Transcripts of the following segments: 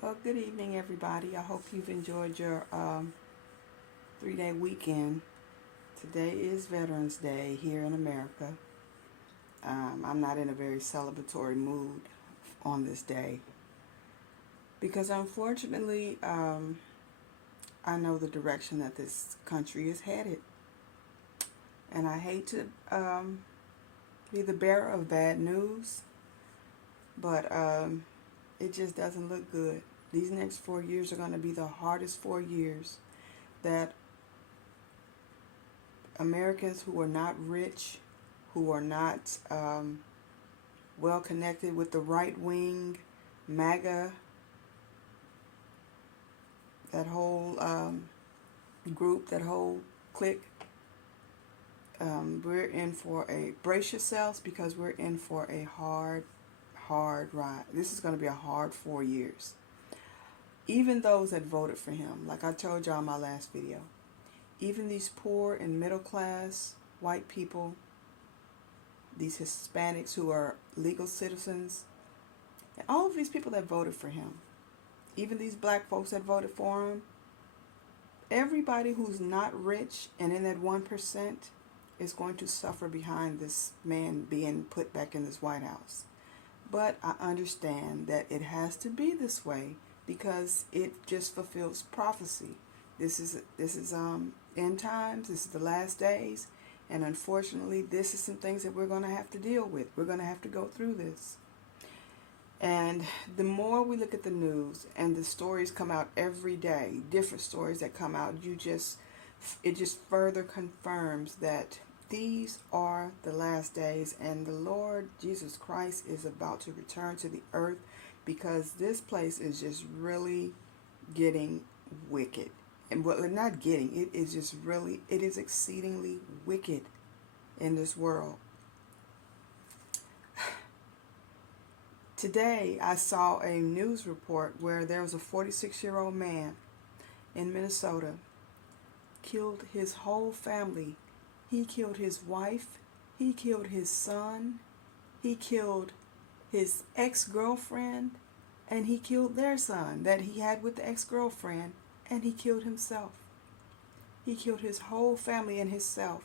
Well, good evening, everybody. I hope you've enjoyed your 3-day weekend. Today is Veterans Day here in America. I'm not in a very celebratory mood on this day because, unfortunately, I know the direction that this country is headed. And I hate to be the bearer of bad news, but it just doesn't look good. These next 4 years are going to be the hardest 4 years that Americans who are not rich, who are not well connected with the right wing, MAGA, that whole group, that whole clique, we're in for a, brace yourselves because we're in for a hard ride. This is going to be a hard 4 years. Even those that voted for him, like I told y'all in my last video, even these poor and middle class white people, these Hispanics who are legal citizens, and all of these people that voted for him, even these black folks that voted for him, everybody who's not rich and in that 1% is going to suffer behind this man being put back in this White House. But I understand that it has to be this way because it just fulfills prophecy. This is end times. This is the last days, and unfortunately, this is some things that we're going to have to deal with. We're going to have to go through this. And the more we look at the news and the stories come out every day, different stories that come out, it just further confirms that these are the last days, and the Lord Jesus Christ is about to return to the earth because this place is just really getting wicked. And what well, not getting, it is just really, it is exceedingly wicked in this world. Today, I saw a news report where there was a 46-year-old man in Minnesota killed his whole family. He killed his wife, he killed his son, he killed his ex-girlfriend, and he killed their son that he had with the ex-girlfriend, and he killed himself. He killed his whole family and himself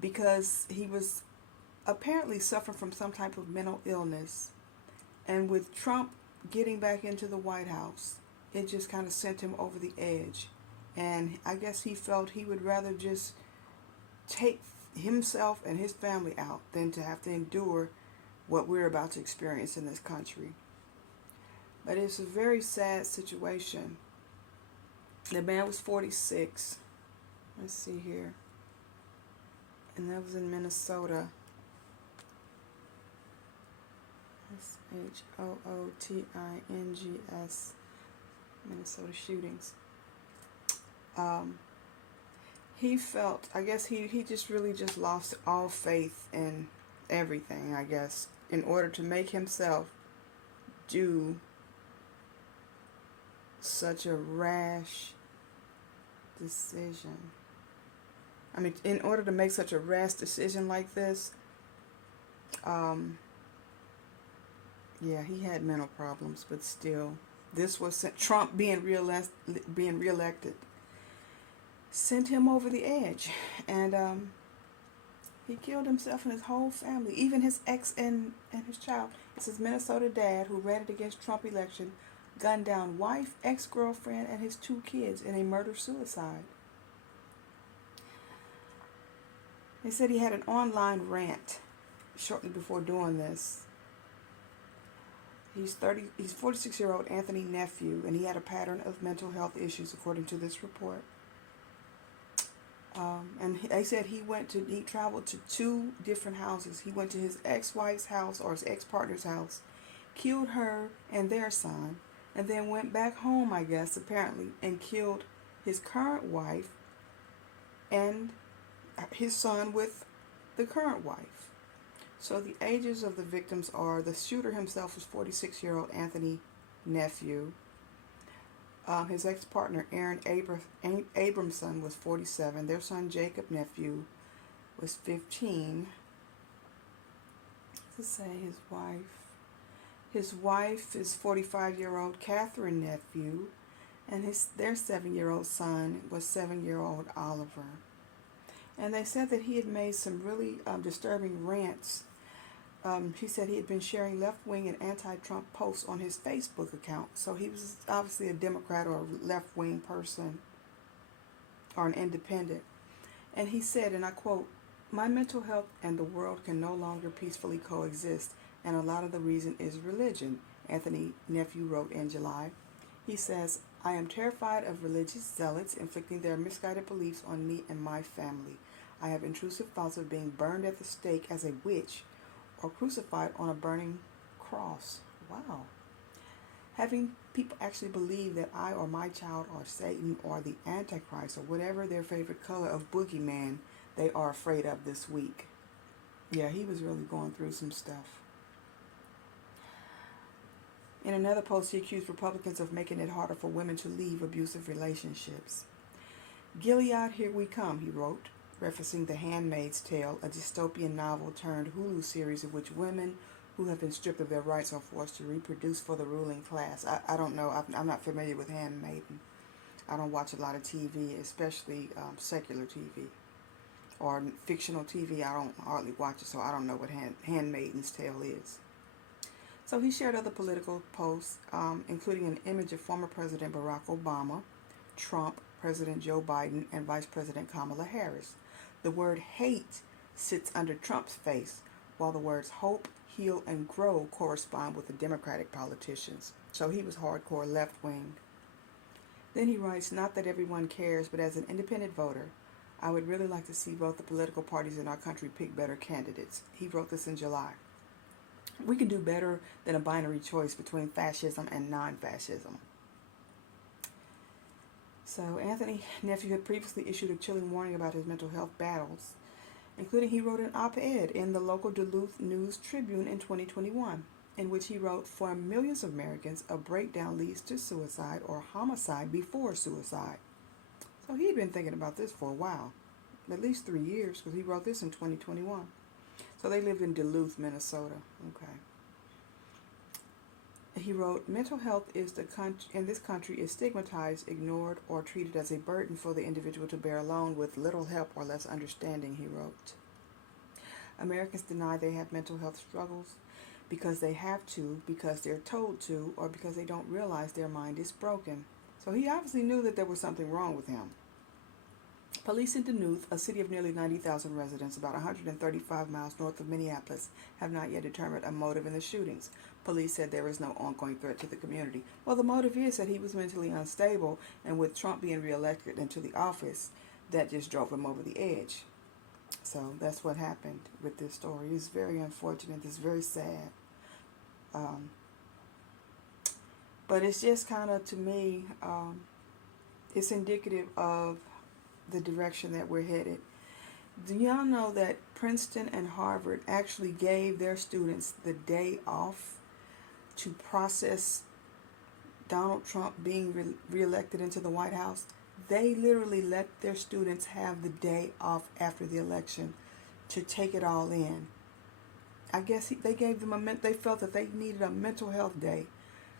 because he was apparently suffering from some type of mental illness. And with Trump getting back into the White House, it just kind of sent him over the edge. And I guess he felt he would rather just take himself and his family out than to have to endure what we're about to experience in this country. But it's a very sad situation. The man was 46. Let's see here. And that was in Minnesota. Shootings. Minnesota shootings. He felt, I guess he just really just lost all faith in everything, I guess, in order to make himself do such a rash decision. I mean, in order to make such a rash decision like this, yeah, he had mental problems, but still, this was Trump being reelected sent him over the edge, and he killed himself and his whole family, even his ex and his child. It's his Minnesota dad who ran it against Trump election, gunned down wife, ex-girlfriend, and his 2 kids in a murder-suicide. They said he had an online rant shortly before doing this. He's 46-year-old Anthony Nephew, and he had a pattern of mental health issues, according to this report. And they said he traveled to 2 different houses. He went to his ex-wife's house, or his ex-partner's house, killed her and their son, and then went back home, I guess, apparently, and killed his current wife and his son with the current wife. So the ages of the victims are, the shooter himself was 46-year-old Anthony Nephew. His ex-partner, Aaron Abramson, was 47. Their son, Jacob Nephew, was 15. To say his wife. His wife, his 45-year-old Catherine nephew, and their 7-year-old son was 7-year-old Oliver. And they said that he had made some really disturbing rants. He said he had been sharing left-wing and anti-Trump posts on his Facebook account. So he was obviously a Democrat or a left-wing person or an independent. And he said, and I quote, "My mental health and the world can no longer peacefully coexist, and a lot of the reason is religion," Anthony Nephew wrote in July. He says, "I am terrified of religious zealots inflicting their misguided beliefs on me and my family. I have intrusive thoughts of being burned at the stake as a witch or crucified on a burning cross." Wow. Having people actually believe that I or my child or Satan or the Antichrist or whatever their favorite color of boogeyman they are afraid of this week. Yeah, he was really going through some stuff. In another post, he accused Republicans of making it harder for women to leave abusive relationships. "Gilead, here we come," he wrote, referencing The Handmaid's Tale, a dystopian novel turned Hulu series in which women who have been stripped of their rights are forced to reproduce for the ruling class. I don't know. I'm not familiar with Handmaiden. I don't watch a lot of TV, especially secular TV. Or fictional TV, I don't hardly watch it, so I don't know what Handmaiden's Tale is. So he shared other political posts, including an image of former President Barack Obama, Trump, President Joe Biden, and Vice President Kamala Harris. The word hate sits under Trump's face, while the words hope, heal, and grow correspond with the Democratic politicians. So he was hardcore left-wing. Then he writes, "Not that everyone cares, but as an independent voter, I would really like to see both the political parties in our country pick better candidates." He wrote this in July. "We can do better than a binary choice between fascism and non-fascism." So Anthony Nephew had previously issued a chilling warning about his mental health battles, including he wrote an op-ed in the local Duluth News Tribune in 2021, in which he wrote, "For millions of Americans, a breakdown leads to suicide or homicide before suicide." So he'd been thinking about this for a while, at least 3 years, because he wrote this in 2021. So they lived in Duluth, Minnesota. Okay. He wrote, "Mental health in this country is stigmatized, ignored, or treated as a burden for the individual to bear alone with little help or less understanding," he wrote. "Americans deny they have mental health struggles because they have to, because they're told to, or because they don't realize their mind is broken." So he obviously knew that there was something wrong with him. Police in Duluth, a city of nearly 90,000 residents, about 135 miles north of Minneapolis, have not yet determined a motive in the shootings. Police said there is no ongoing threat to the community. Well, the motive is that he was mentally unstable, and with Trump being reelected into the office, that just drove him over the edge. So that's what happened with this story. It's very unfortunate. It's very sad. But it's just kind of, to me, it's indicative of the direction that we're headed. Do y'all know that Princeton and Harvard actually gave their students the day off to process Donald Trump being reelected into the White House? They literally let their students have the day off after the election to take it all in. I guess they gave them they felt that they needed a mental health day,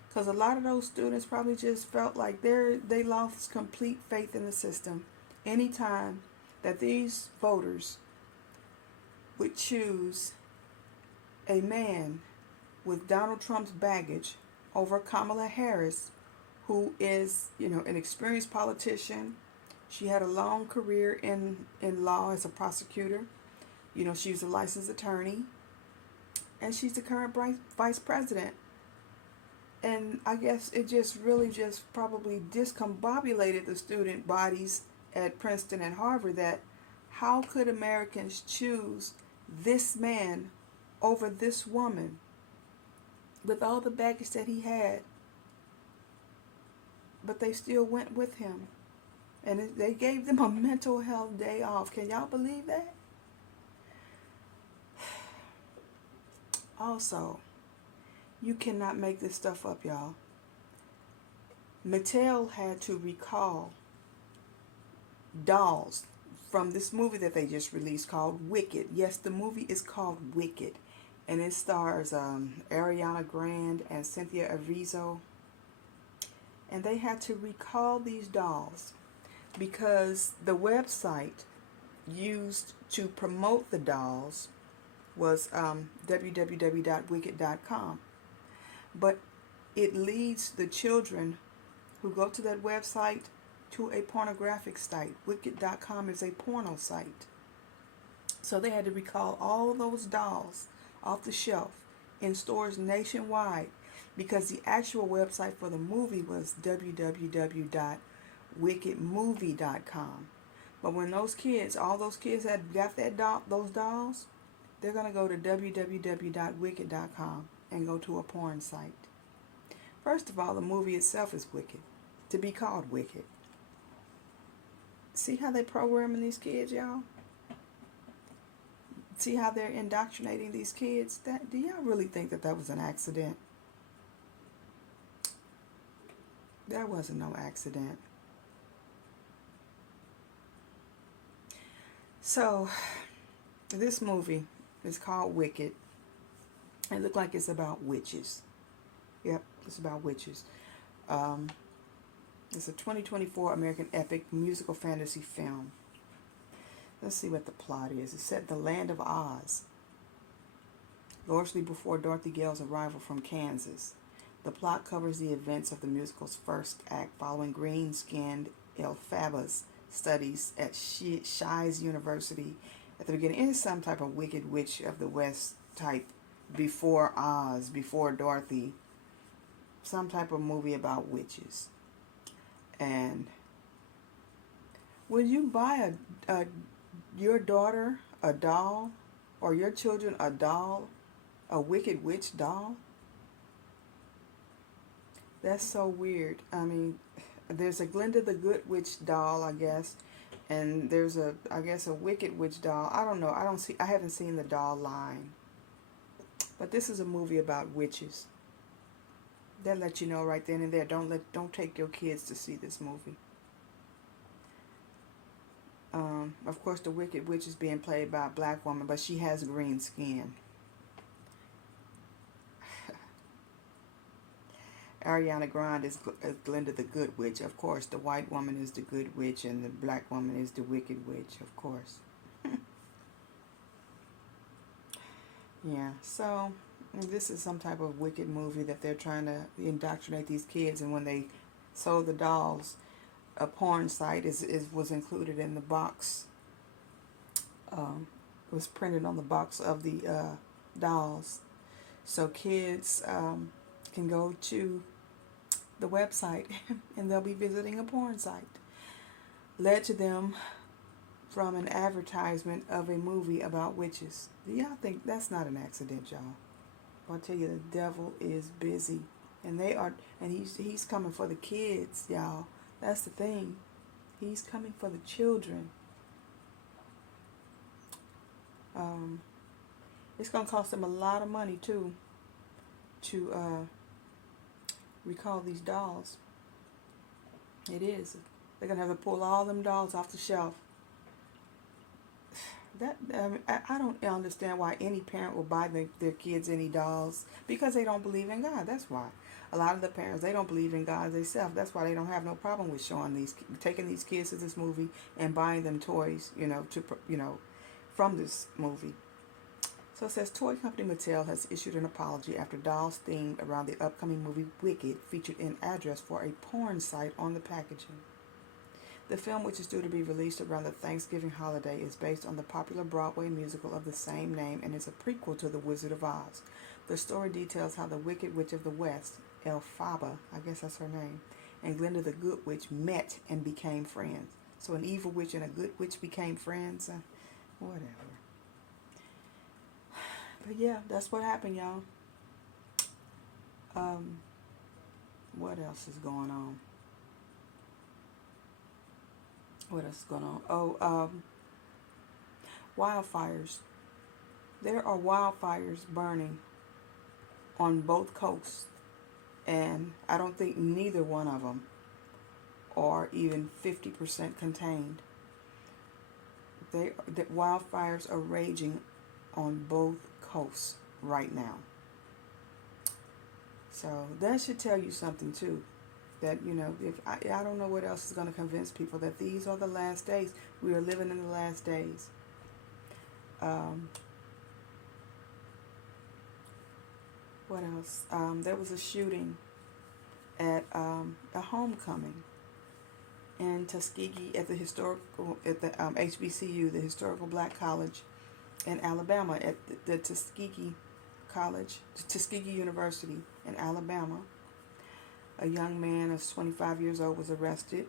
because a lot of those students probably just felt like they lost complete faith in the system anytime that these voters would choose a man with Donald Trump's baggage over Kamala Harris, who is, an experienced politician. She had a long career in law as a prosecutor. She's a licensed attorney, and she's the current vice president. And I guess it just really just probably discombobulated the student bodies at Princeton and Harvard that how could Americans choose this man over this woman with all the baggage that he had, but they still went with him, and they gave them a mental health day off. Can y'all believe that? Also, you cannot make this stuff up, y'all. Mattel had to recall dolls from this movie that they just released called Wicked. Yes, the movie is called Wicked. and it stars Ariana Grande and Cynthia Erivo, and they had to recall these dolls because the website used to promote the dolls was www.wicked.com, but it leads the children who go to that website to a pornographic site. Wicked.com is a porno site. So they had to recall all those dolls off the shelf in stores nationwide because the actual website for the movie was www.wickedmovie.com. But when all those kids had got those dolls, they're going to go to www.wicked.com and go to a porn site. First of all, the movie itself is wicked, to be called wicked. See how they programming these kids, y'all? See how they're indoctrinating these kids? Do y'all really think that was an accident? That wasn't no accident. So, this movie is called Wicked. It looked like it's about witches. Yep, it's about witches. It's a 2024 American epic musical fantasy film. Let's see what the plot is. It's set in the land of Oz, largely before Dorothy Gale's arrival from Kansas. The plot covers the events of the musical's first act following green-skinned Elphaba's studies at Shies University at the beginning. It is some type of Wicked Witch of the West type before Oz, before Dorothy. Some type of movie about witches. And would you buy your daughter a doll, or your children a doll, a Wicked Witch doll? That's so weird. I mean, there's a Glinda the Good Witch doll, I guess, and there's a Wicked Witch doll. I don't know. I haven't seen the doll line. But this is a movie about witches. They'll let you know right then and there. Don't take your kids to see this movie. Of course, the Wicked Witch is being played by a black woman, but she has green skin. Ariana Grande is Glinda the Good Witch. Of course, the white woman is the Good Witch, and the black woman is the Wicked Witch, of course. Yeah, so this is some type of wicked movie that they're trying to indoctrinate these kids, and when they sold the dolls, a porn site was included in the box. Was printed on the box of the dolls, so kids can go to the website and they'll be visiting a porn site. Led to them from an advertisement of a movie about witches. Do y'all think that's not an accident, y'all? I'll tell you, the devil is busy, and he's coming for the kids, y'all. That's the thing. He's coming for the children. It's gonna cost them a lot of money too to recall these dolls. It is. They're gonna have to pull all them dolls off the shelf. I don't understand why any parent will buy their kids any dolls, because they don't believe in God. That's why. A lot of the parents, they don't believe in God themselves. That's why they don't have no problem with taking these kids to this movie and buying them toys, from this movie. So it says, toy company Mattel has issued an apology after dolls themed around the upcoming movie Wicked featured an address for a porn site on the packaging. The film, which is due to be released around the Thanksgiving holiday, is based on the popular Broadway musical of the same name and is a prequel to The Wizard of Oz. The story details how the Wicked Witch of the West, Elphaba, I guess that's her name, and Glinda the Good Witch met and became friends. So an evil witch and a good witch became friends? Whatever. But yeah, that's what happened, y'all. What else is going on? What else is going on? Oh, wildfires. There are wildfires burning on both coasts, and I don't think neither one of them are even 50% contained. The wildfires are raging on both coasts right now. So that should tell you something too. That, if I don't know what else is going to convince people that these are the last days. We are living in the last days. Um, what else? There was a shooting at a homecoming in Tuskegee at the HBCU, the Historical Black College in Alabama, at the Tuskegee College, Tuskegee University in Alabama. A young man of 25 years old was arrested.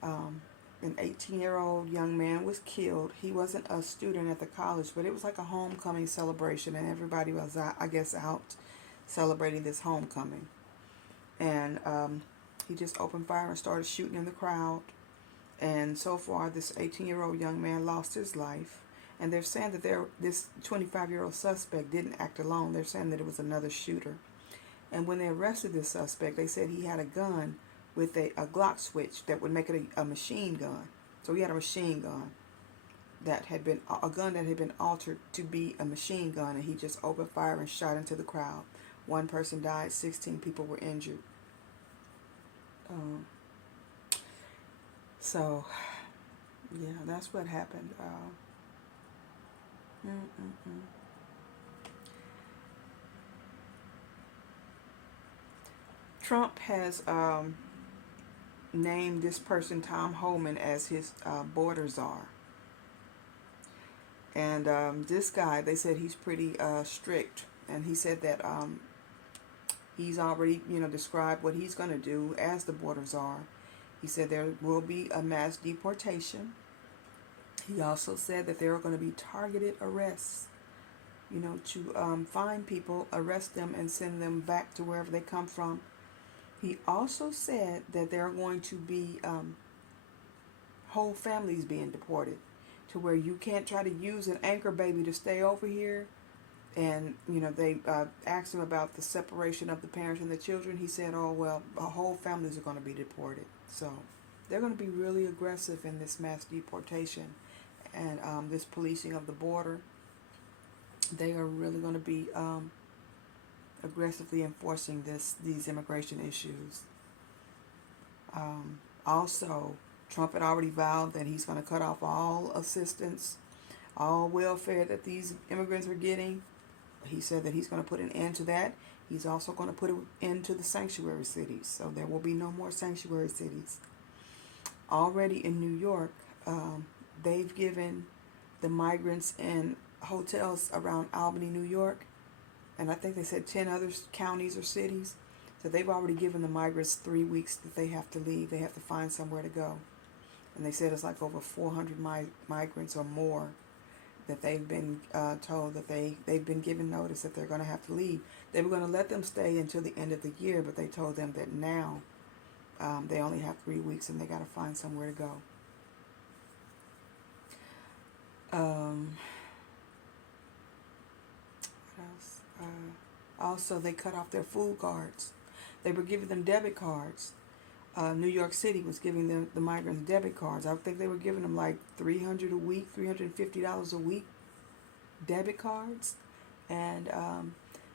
An 18-year-old young man was killed. He wasn't a student at the college, but it was like a homecoming celebration, and everybody was, I guess, out celebrating this homecoming. And he just opened fire and started shooting in the crowd. And so far, this 18-year-old young man lost his life. And they're saying that this 25-year-old suspect didn't act alone. They're saying that it was another shooter. And when they arrested this suspect, they said he had a gun with a Glock switch that would make it a machine gun. So he had a machine gun that had been altered to be a machine gun, and he just opened fire and shot into the crowd. One person died, 16 people were injured. So, yeah, that's what happened. Trump has named this person, Tom Homan, as his border czar. And this guy, they said he's pretty strict. And he said that he's already, described what he's going to do as the border czar. He said there will be a mass deportation. He also said that there are going to be targeted arrests, to find people, arrest them, and send them back to wherever they come from. He also said that there are going to be whole families being deported, to where you can't try to use an anchor baby to stay over here. And, they asked him about the separation of the parents and the children. He said, oh, well, whole families are going to be deported. So they're going to be really aggressive in this mass deportation and this policing of the border. They are really going to be aggressively enforcing these immigration issues. Also, Trump had already vowed that he's going to cut off all assistance, all welfare that these immigrants are getting. He said that he's going to put an end to that. He's also going to put an end to the sanctuary cities. So there will be no more sanctuary cities. Already in New York, they've given the migrants in hotels around Albany, New York, and I think they said 10 other counties or cities. So they've already given the migrants 3 weeks that they have to leave. They have to find somewhere to go. And they said it's like over 400 migrants or more that they've been told that they've been given notice that they're going to have to leave. They were going to let them stay until the end of the year, but they told them that now they only have 3 weeks and they got to find somewhere to go. What else? Also, they cut off their food cards. They were giving them debit cards. New York City was giving them, the migrants, debit cards. I think they were giving them like $300 a week, $350 a week debit cards. And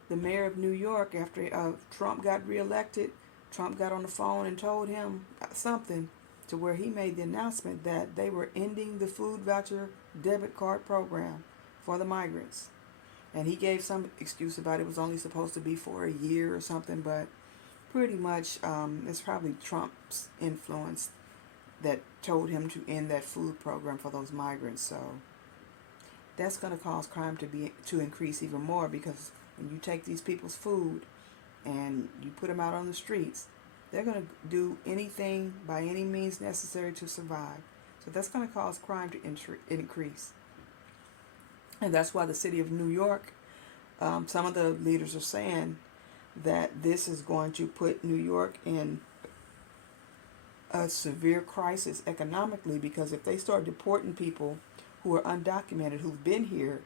the mayor of New York, after Trump got reelected, Trump got on the phone and told him something to where he made the announcement that they were ending the food voucher debit card program for the migrants. And he gave some excuse about it was only supposed to be for a year or something, but pretty much it's probably Trump's influence that told him to end that food program for those migrants. So that's going to cause crime to increase even more, because when you take these people's food and you put them out on the streets, they're going to do anything by any means necessary to survive. So that's going to cause crime to increase. And that's why the city of New York, some of the leaders are saying that this is going to put New York in a severe crisis economically, because if they start deporting people who are undocumented, who've been here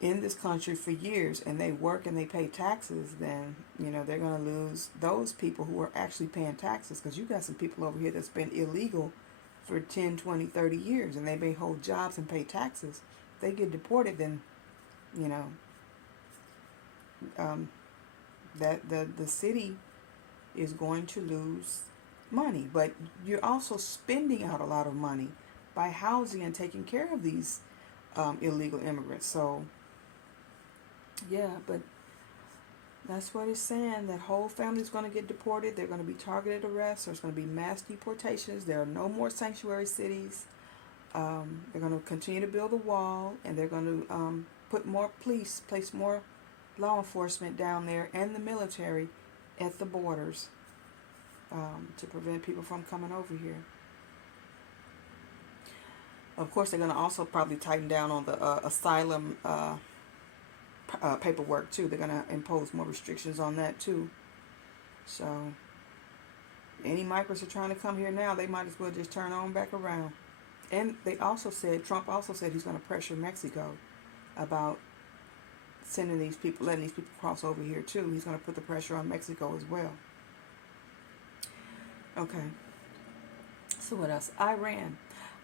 in this country for years, and they work and they pay taxes, then, they're going to lose those people who are actually paying taxes, because you got some people over here that's been illegal for 10, 20, 30 years, and they may hold jobs and pay taxes. If they get deported, then, that the city is going to lose money, but you're also spending out a lot of money by housing and taking care of these illegal immigrants. So yeah, but that's what it's saying. That whole family's going to get deported. They're going to be targeted arrests. There's going to be mass deportations. There are no more sanctuary cities. They're going to continue to build a wall, and they're going to put more police, place more law enforcement down there, and the military at the borders to prevent people from coming over here. Of course, they're going to also probably tighten down on the asylum paperwork too. They're going to impose more restrictions on that too. So any migrants are trying to come here now, they might as well just turn on back around. And they also said, Trump also said he's going to pressure Mexico about sending these people, letting these people cross over here too. He's going to put the pressure on Mexico as well. Okay. So what else? Iran.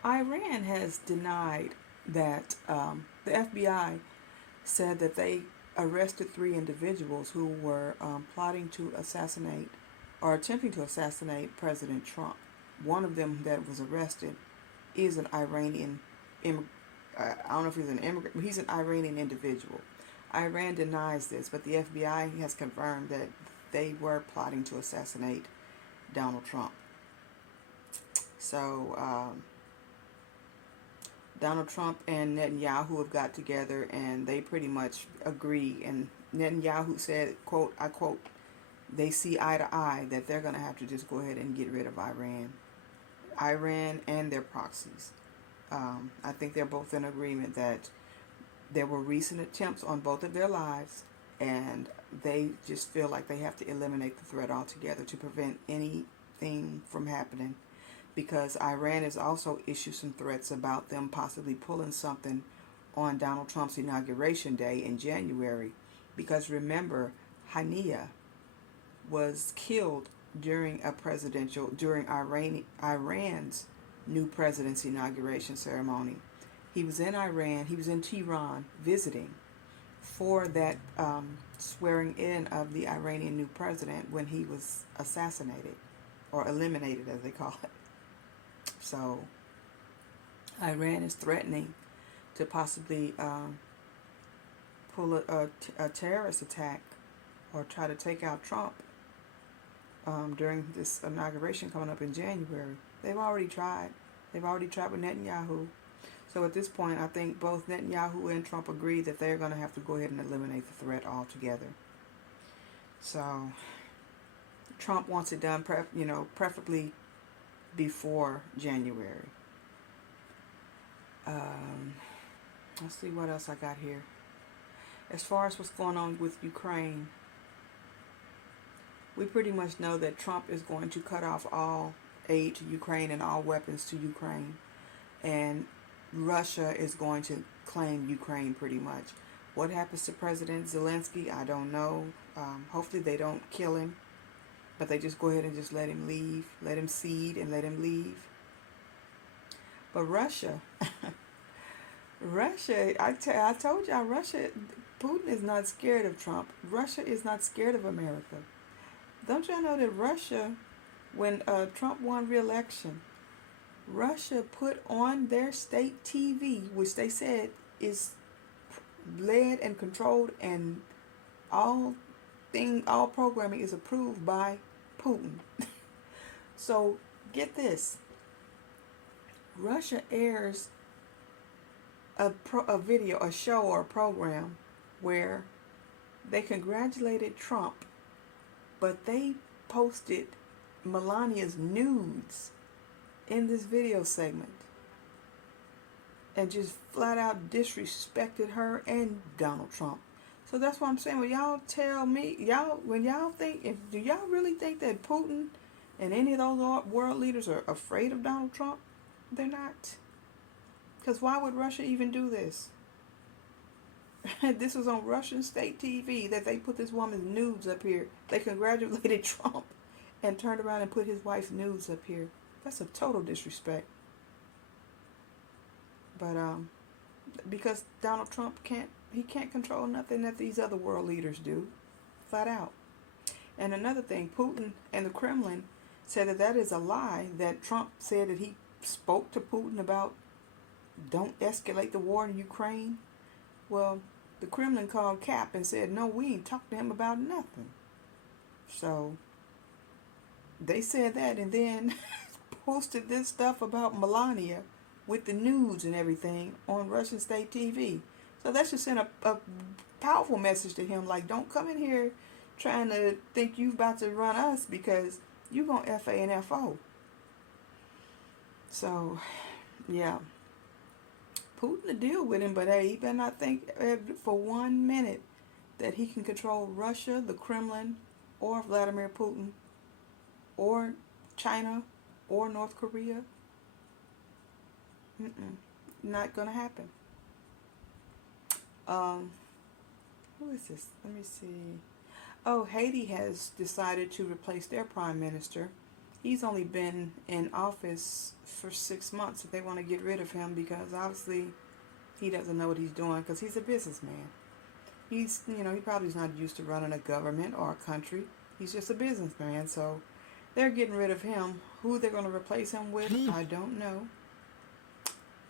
Iran has denied that the FBI said that they arrested 3 individuals who were plotting to assassinate or attempting to assassinate President Trump. One of them that was arrested is an Iranian I don't know if he's an immigrant, but he's an Iranian individual. Iran denies this, but the FBI has confirmed that they were plotting to assassinate Donald Trump. So Donald Trump and Netanyahu have got together and they pretty much agree. And Netanyahu said, quote, I quote, they see eye to eye that they're going to have to just go ahead and get rid of Iran and their proxies. I think they're both in agreement that there were recent attempts on both of their lives, and they just feel like they have to eliminate the threat altogether to prevent anything from happening, because Iran has also issued some threats about them possibly pulling something on Donald Trump's inauguration day in January. Because remember, Hania was killed during Iran's new president's inauguration ceremony. He was in Iran, he was in Tehran visiting for that swearing in of the Iranian new president when he was assassinated, or eliminated as they call it. So Iran is threatening to possibly pull a terrorist attack or try to take out Trump during this inauguration coming up in January. They've already tried. They've already tried with Netanyahu. So at this point, I think both Netanyahu and Trump agree that they're going to have to go ahead and eliminate the threat altogether. So Trump wants it done, preferably before January. Let's see what else I got here. As far as what's going on with Ukraine, we pretty much know that Trump is going to cut off all aid to Ukraine and all weapons to Ukraine. And Russia is going to claim Ukraine pretty much. What happens to President Zelensky, I don't know. Hopefully they don't kill him, but they just go ahead and just let him leave, let him cede and let him leave. But Russia, I told y'all, Putin is not scared of Trump. Russia is not scared of America. Don't y'all know that Russia, when Trump won re-election, Russia put on their state TV, which they said is led and controlled, and all programming is approved by Putin. So get this. Russia airs a video, a show or a program where they congratulated Trump, but they posted Melania's nudes in this video segment and just flat out disrespected her and Donald Trump. So that's what I'm saying. When y'all tell me, do y'all really think that Putin and any of those world leaders are afraid of Donald Trump? They're not. Because why would Russia even do this? This was on Russian state TV that they put this woman's nudes up here. They congratulated Trump and turned around and put his wife's nudes up here. That's a total disrespect. But because Donald Trump can't He can't control nothing that these other world leaders do, flat out. And another thing, Putin and the Kremlin said that that is a lie, that Trump said that he spoke to Putin about don't escalate the war in Ukraine. Well, the Kremlin called Cap and said, no, we ain't talked to him about nothing. So they said that and then posted this stuff about Melania with the nudes and everything on Russian state TV. So that should send a powerful message to him, like, don't come in here trying to think you about to run us, because you gonna FA and FO. So, yeah. Putin to deal with him, but hey, he better not think for 1 minute that he can control Russia, the Kremlin, or Vladimir Putin, or China, or North Korea. Not gonna happen. Who is this? Let me see. Oh, Haiti has decided to replace their prime minister. He's only been in office for 6 months. If they want to get rid of him, because obviously he doesn't know what he's doing, because he's a businessman. He's, he probably is not used to running a government or a country. He's just a businessman. So they're getting rid of him. Who they're going to replace him with, I don't know.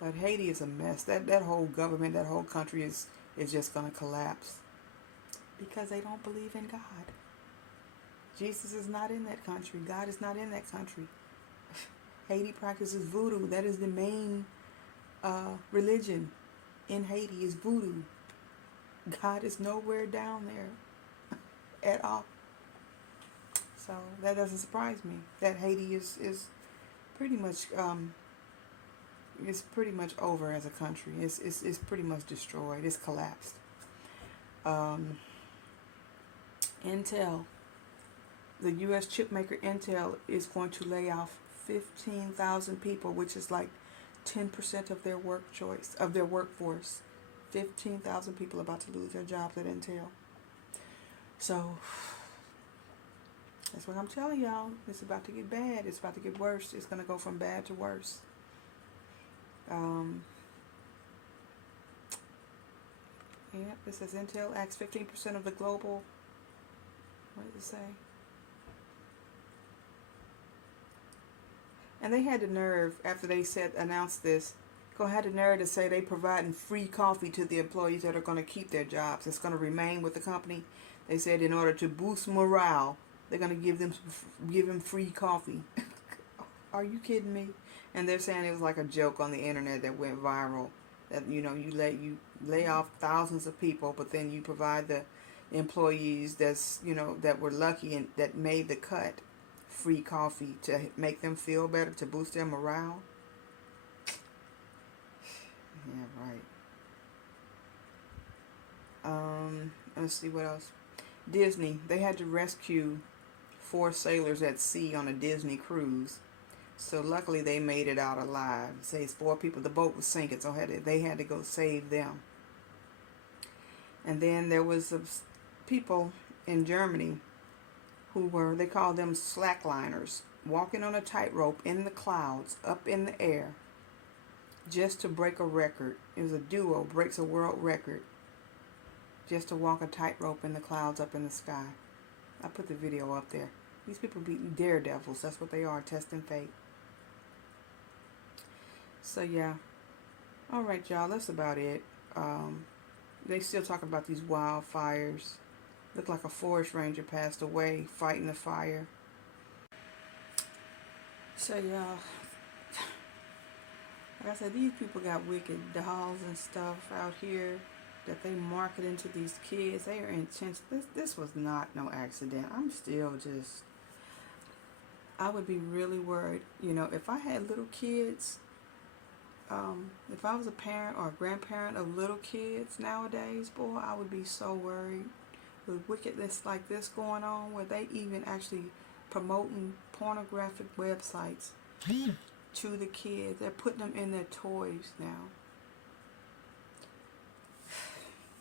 But Haiti is a mess. That whole government, that whole country is just going to collapse, because they don't believe in God. Jesus is not in that country. God is not in that country. Haiti practices voodoo. That is the main religion in Haiti, is voodoo. God is nowhere down there at all. So that doesn't surprise me. That Haiti is pretty much pretty much over as a country. It's pretty much destroyed. It's collapsed. Intel, the U.S. chip maker Intel, is going to lay off 15,000 people, which is like 10% of their workforce. 15,000 people about to lose their jobs at Intel. So that's what I'm telling y'all. It's about to get bad. It's about to get worse. It's going to go from bad to worse. It says Intel acts 15% of the global. What does it say? And they had the nerve, after they announced this, had the nerve to say they providing free coffee to the employees that are going to keep their jobs. It's going to remain with the company. They said in order to boost morale, they're going to give them free coffee. Are you kidding me? And they're saying it was like a joke on the internet that went viral. That you lay off thousands of people, but then you provide the employees that were lucky and that made the cut free coffee to make them feel better, to boost their morale. Yeah, right. Let's see what else. Disney, they had to rescue 4 sailors at sea on a Disney cruise. So luckily they made it out alive. It says 4 people. The boat was sinking, so they had to go save them. And then there was people in Germany who they called them slackliners, walking on a tightrope in the clouds, up in the air, just to break a record. It was a duo, breaks a world record, just to walk a tightrope in the clouds up in the sky. I put the video up there. These people be daredevils. That's what they are, testing fate. So yeah. All right, y'all. That's about it. They still talking about these wildfires. Looked like a forest ranger passed away fighting the fire. So y'all, like I said, these people got wicked dolls and stuff out here that they marketing to these kids. They are intense. This was not no accident. I'm still just, I would be really worried. If I had little kids, if I was a parent or a grandparent of little kids nowadays, boy, I would be so worried. With wickedness like this going on, where they even actually promoting pornographic websites to the kids. They're putting them in their toys now.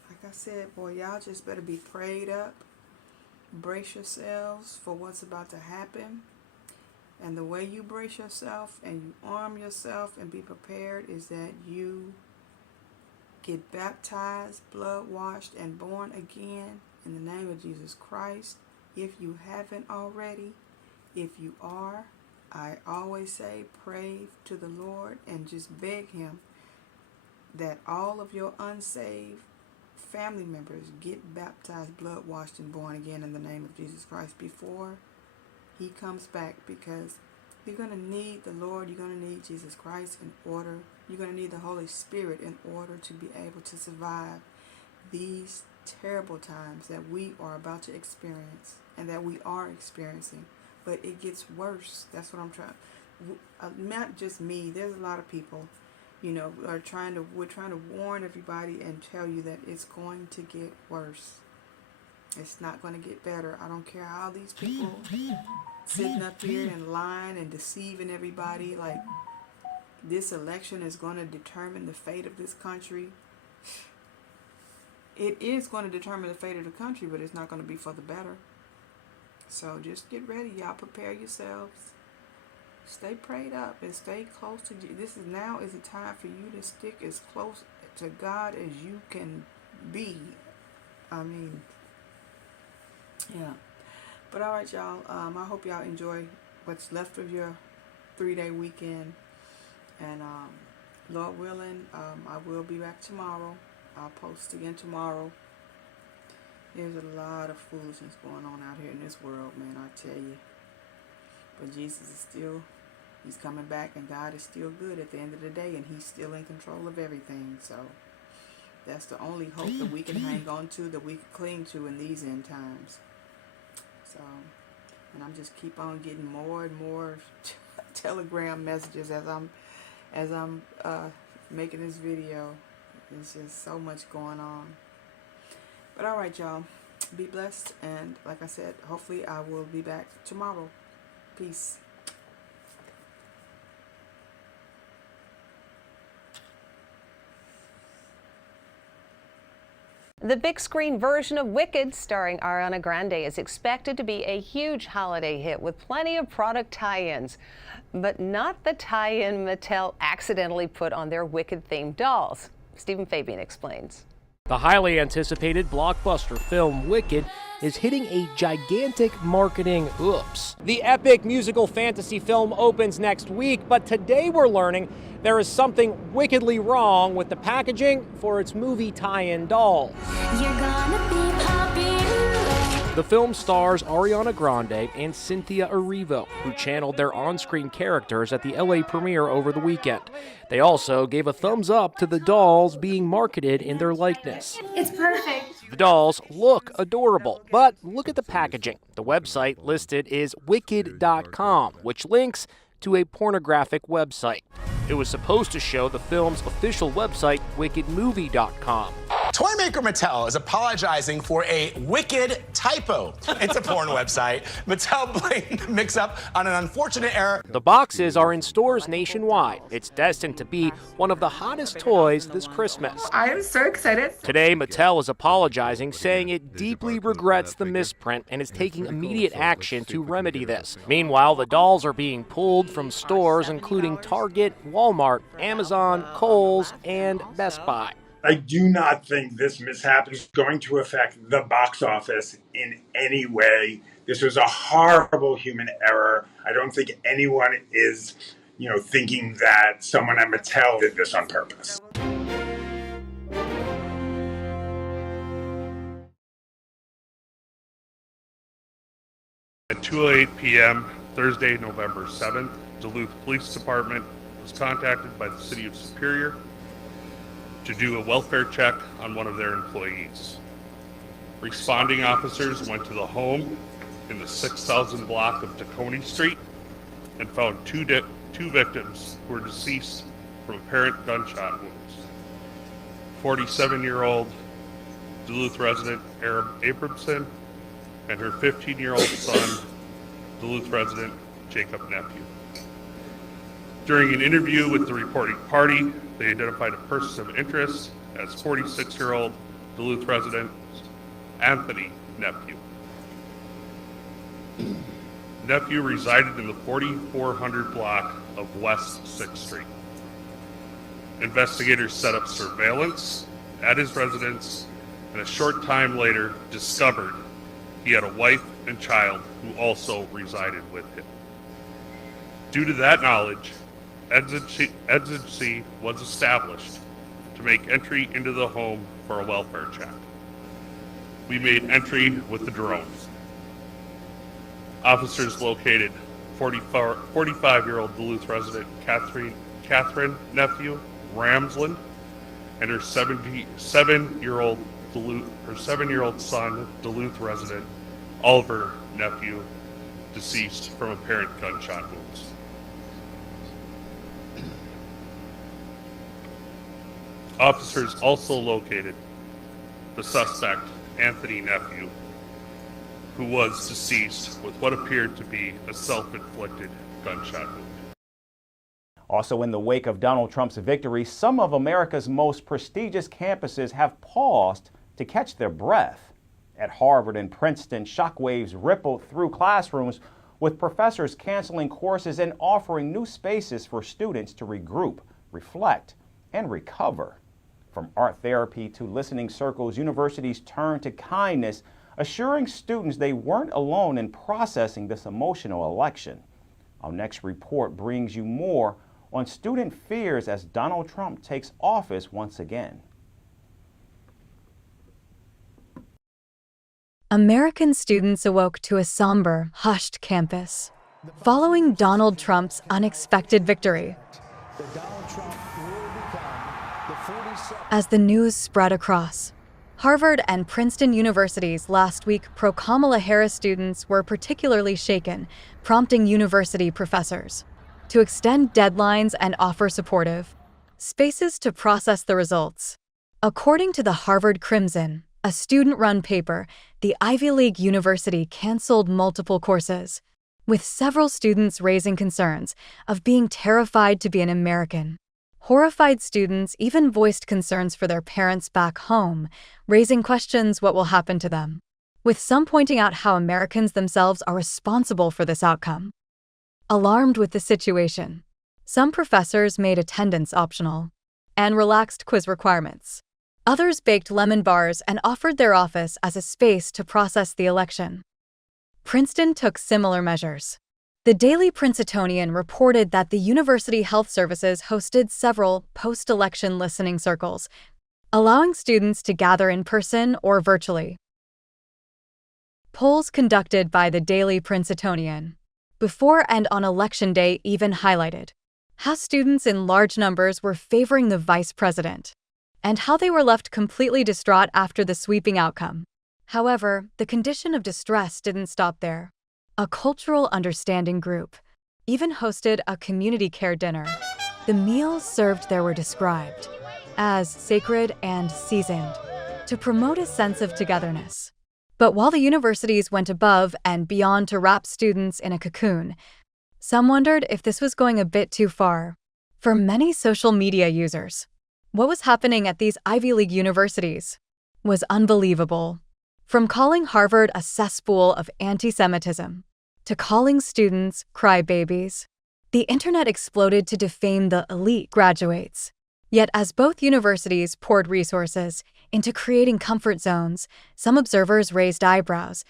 Like I said, boy, y'all just better be prayed up. Brace yourselves for what's about to happen. And the way you brace yourself and you arm yourself and be prepared is that you Get baptized, blood washed, and born again in the name of Jesus Christ. If you haven't already, if you are, I always say pray to the Lord and just beg Him that all of your unsaved family members get baptized, blood washed, and born again in the name of Jesus Christ before He comes back, because you're going to need the Lord. You're going to need Jesus Christ in order. You're going to need the Holy Spirit in order to be able to survive these terrible times that we are about to experience and that we are experiencing. But it gets worse. That's what I'm trying. Not just me. There's a lot of people, we're trying to warn everybody and tell you that it's going to get worse. It's not going to get better. I don't care how these people sitting up here and lying and deceiving everybody like this election is going to determine the fate of this country. It is going to determine the fate of the country, but it's not going to be for the better. So just get ready, y'all. Prepare yourselves. Stay prayed up and stay close to Jesus. This is a time for you to stick as close to God as you can be. I mean, yeah. But all right, y'all. I hope y'all enjoy what's left of your 3-day weekend. And Lord willing, I will be back tomorrow. I'll post again tomorrow. There's a lot of foolishness going on out here in this world, man, I tell you. But Jesus is still, He's coming back, and God is still good at the end of the day, and He's still in control of everything. So that's the only hope that we can hang on to, that we can cling to in these end times. So, and I'm just keep on getting more and more telegram messages as I'm making this video. There's just so much going on. But all right, y'all, be blessed, and like I said, hopefully I will be back tomorrow. Peace. The big screen version of Wicked, starring Ariana Grande, is expected to be a huge holiday hit with plenty of product tie-ins, but not the tie-in Mattel accidentally put on their Wicked-themed dolls. Stephen Fabian explains. The highly anticipated blockbuster film Wicked is hitting a gigantic marketing oops. The epic musical fantasy film opens next week, but today we're learning there is something wickedly wrong with the packaging for its movie tie-in dolls. You're gonna be popular. The film stars Ariana Grande and Cynthia Erivo, who channeled their on-screen characters at the LA premiere over the weekend. They also gave a thumbs up to the dolls being marketed in their likeness. It's perfect. The dolls look adorable, but look at the packaging. The website listed is wicked.com, which links to a pornographic website. It was supposed to show the film's official website, wickedmovie.com. Toymaker Mattel is apologizing for a wicked typo. It's a porn website. Mattel blamed the mix-up on an unfortunate error. The boxes are in stores nationwide. It's destined to be one of the hottest toys this Christmas. I am so excited. Today, Mattel is apologizing, saying it deeply regrets the misprint and is taking immediate action to remedy this. Meanwhile, the dolls are being pulled from stores including Target, Walmart, Amazon, Kohl's, and Best Buy. I do not think this mishap is going to affect the box office in any way. This was a horrible human error. I don't think anyone is, thinking that someone at Mattel did this on purpose. At 2:08 p.m. Thursday, November 7th, Duluth Police Department was contacted by the City of Superior to do a welfare check on one of their employees. Responding officers went to the home in the 6,000 block of Tacony Street and found two victims who were deceased from apparent gunshot wounds. 47-year-old Duluth resident Arab Abramson and her 15-year-old son, Duluth resident Jacob Nephew. During an interview with the reporting party, they identified a person of interest as 46-year-old Duluth resident Anthony Nephew. Nephew resided in the 4400 block of West 6th Street. Investigators set up surveillance at his residence and a short time later discovered he had a wife and child who also resided with him. Due to that knowledge, exigency was established to make entry into the home for a welfare check. We made entry with the drone. Officers located 45-year-old Duluth resident Catherine Nephew Ramsland and her 7-year-old son, Duluth resident Oliver Nephew, deceased from apparent gunshot wounds. Officers also located the suspect, Anthony Nephew, who was deceased with what appeared to be a self-inflicted gunshot wound. Also, in the wake of Donald Trump's victory, some of America's most prestigious campuses have paused to catch their breath. At Harvard and Princeton, shockwaves rippled through classrooms, with professors canceling courses and offering new spaces for students to regroup, reflect, and recover. From art therapy to listening circles, universities turned to kindness, assuring students they weren't alone in processing this emotional election. Our next report brings you more on student fears as Donald Trump takes office once again. American students awoke to a somber, hushed campus following Donald Trump's unexpected victory. As the news spread across, Harvard and Princeton universities last week pro-Kamala Harris students were particularly shaken, prompting university professors to extend deadlines and offer supportive spaces to process the results. According to the Harvard Crimson, a student-run paper, the Ivy League university canceled multiple courses, with several students raising concerns of being terrified to be an American. Horrified students even voiced concerns for their parents back home, raising questions what will happen to them, with some pointing out how Americans themselves are responsible for this outcome. Alarmed with the situation, some professors made attendance optional and relaxed quiz requirements. Others baked lemon bars and offered their office as a space to process the election. Princeton took similar measures. The Daily Princetonian reported that the University Health Services hosted several post-election listening circles, allowing students to gather in person or virtually. Polls conducted by the Daily Princetonian before and on Election Day even highlighted how students in large numbers were favoring the vice president, and how they were left completely distraught after the sweeping outcome. However, the condition of distress didn't stop there. A cultural understanding group even hosted a community care dinner. The meals served there were described as sacred and seasoned to promote a sense of togetherness. But while the universities went above and beyond to wrap students in a cocoon, some wondered if this was going a bit too far. For many social media users, what was happening at these Ivy League universities was unbelievable. From calling Harvard a cesspool of anti-Semitism to calling students crybabies, the internet exploded to defame the elite graduates. Yet as both universities poured resources into creating comfort zones, some observers raised eyebrows,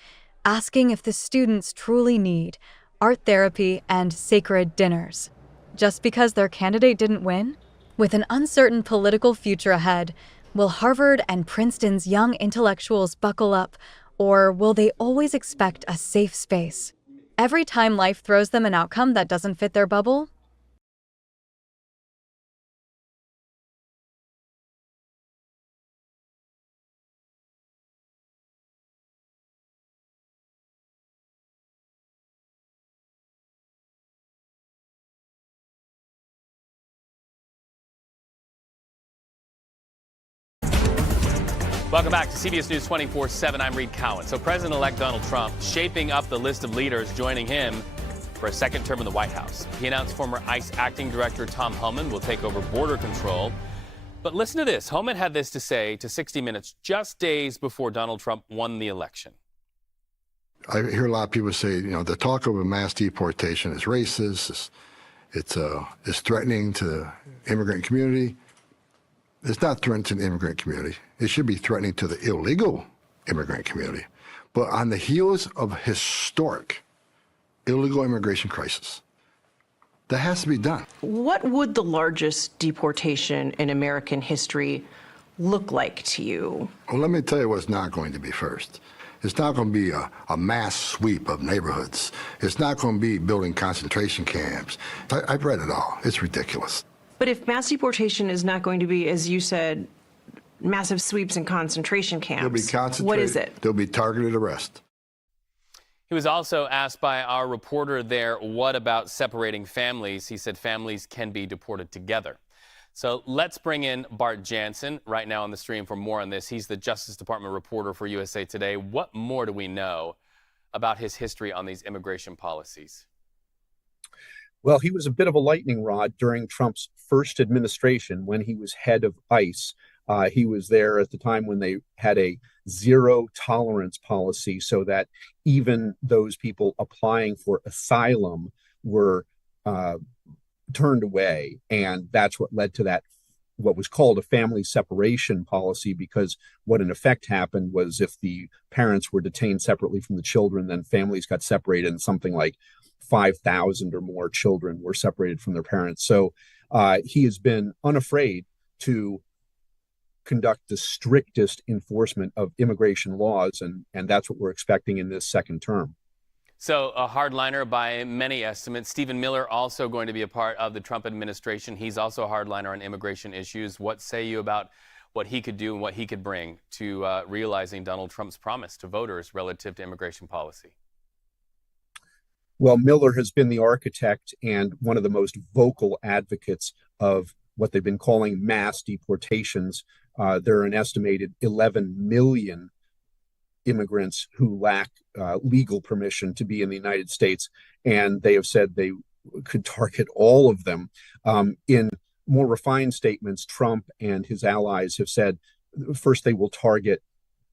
asking if the students truly need art therapy and sacred dinners just because their candidate didn't win? With an uncertain political future ahead, will Harvard and Princeton's young intellectuals buckle up, or will they always expect a safe space every time life throws them an outcome that doesn't fit their bubble? Welcome back to CBS News 24/7. I'm Reed Cowan. So President-elect Donald Trump shaping up the list of leaders joining him for a second term in the White House. He announced former ICE acting director Tom Homan will take over border control. But listen to this. Homan had this to say to 60 Minutes just days before Donald Trump won the election. I hear a lot of people say, the talk of a mass deportation is racist. It's threatening to the immigrant community. It's not threatening to the immigrant community. It should be threatening to the illegal immigrant community. But on the heels of historic illegal immigration crisis, that has to be done. What would the largest deportation in American history look like to you? Well, let me tell you what's not going to be first. It's not going to be a mass sweep of neighborhoods. It's not going to be building concentration camps. I've read it all. It's ridiculous. But if mass deportation is not going to be, as you said, massive sweeps and concentration camps, There'll be concentrated, what is it? There'll be targeted arrest. He was also asked by our reporter there, what about separating families? He said families can be deported together. So let's bring in Bart Jansen right now on the stream for more on this. He's the Justice Department reporter for USA Today. What more do we know about his history on these immigration policies? Well, he was a bit of a lightning rod during Trump's first administration when he was head of ICE. He was there at the time when they had a zero tolerance policy so that even those people applying for asylum were turned away. And that's what led to that, what was called a family separation policy, because what in effect happened was if the parents were detained separately from the children, then families got separated and something like 5,000 or more children were separated from their parents. So he has been unafraid to conduct the strictest enforcement of immigration laws, and that's what we're expecting in this second term. So a hardliner by many estimates. Stephen Miller also going to be a part of the Trump administration. He's also a hardliner on immigration issues. What say you about what he could do and what he could bring to realizing Donald Trump's promise to voters relative to immigration policy? Well, Miller has been the architect and one of the most vocal advocates of what they've been calling mass deportations. There are an estimated 11 million immigrants who lack legal permission to be in the United States, and they have said they could target all of them. In more refined statements, Trump and his allies have said, first, they will target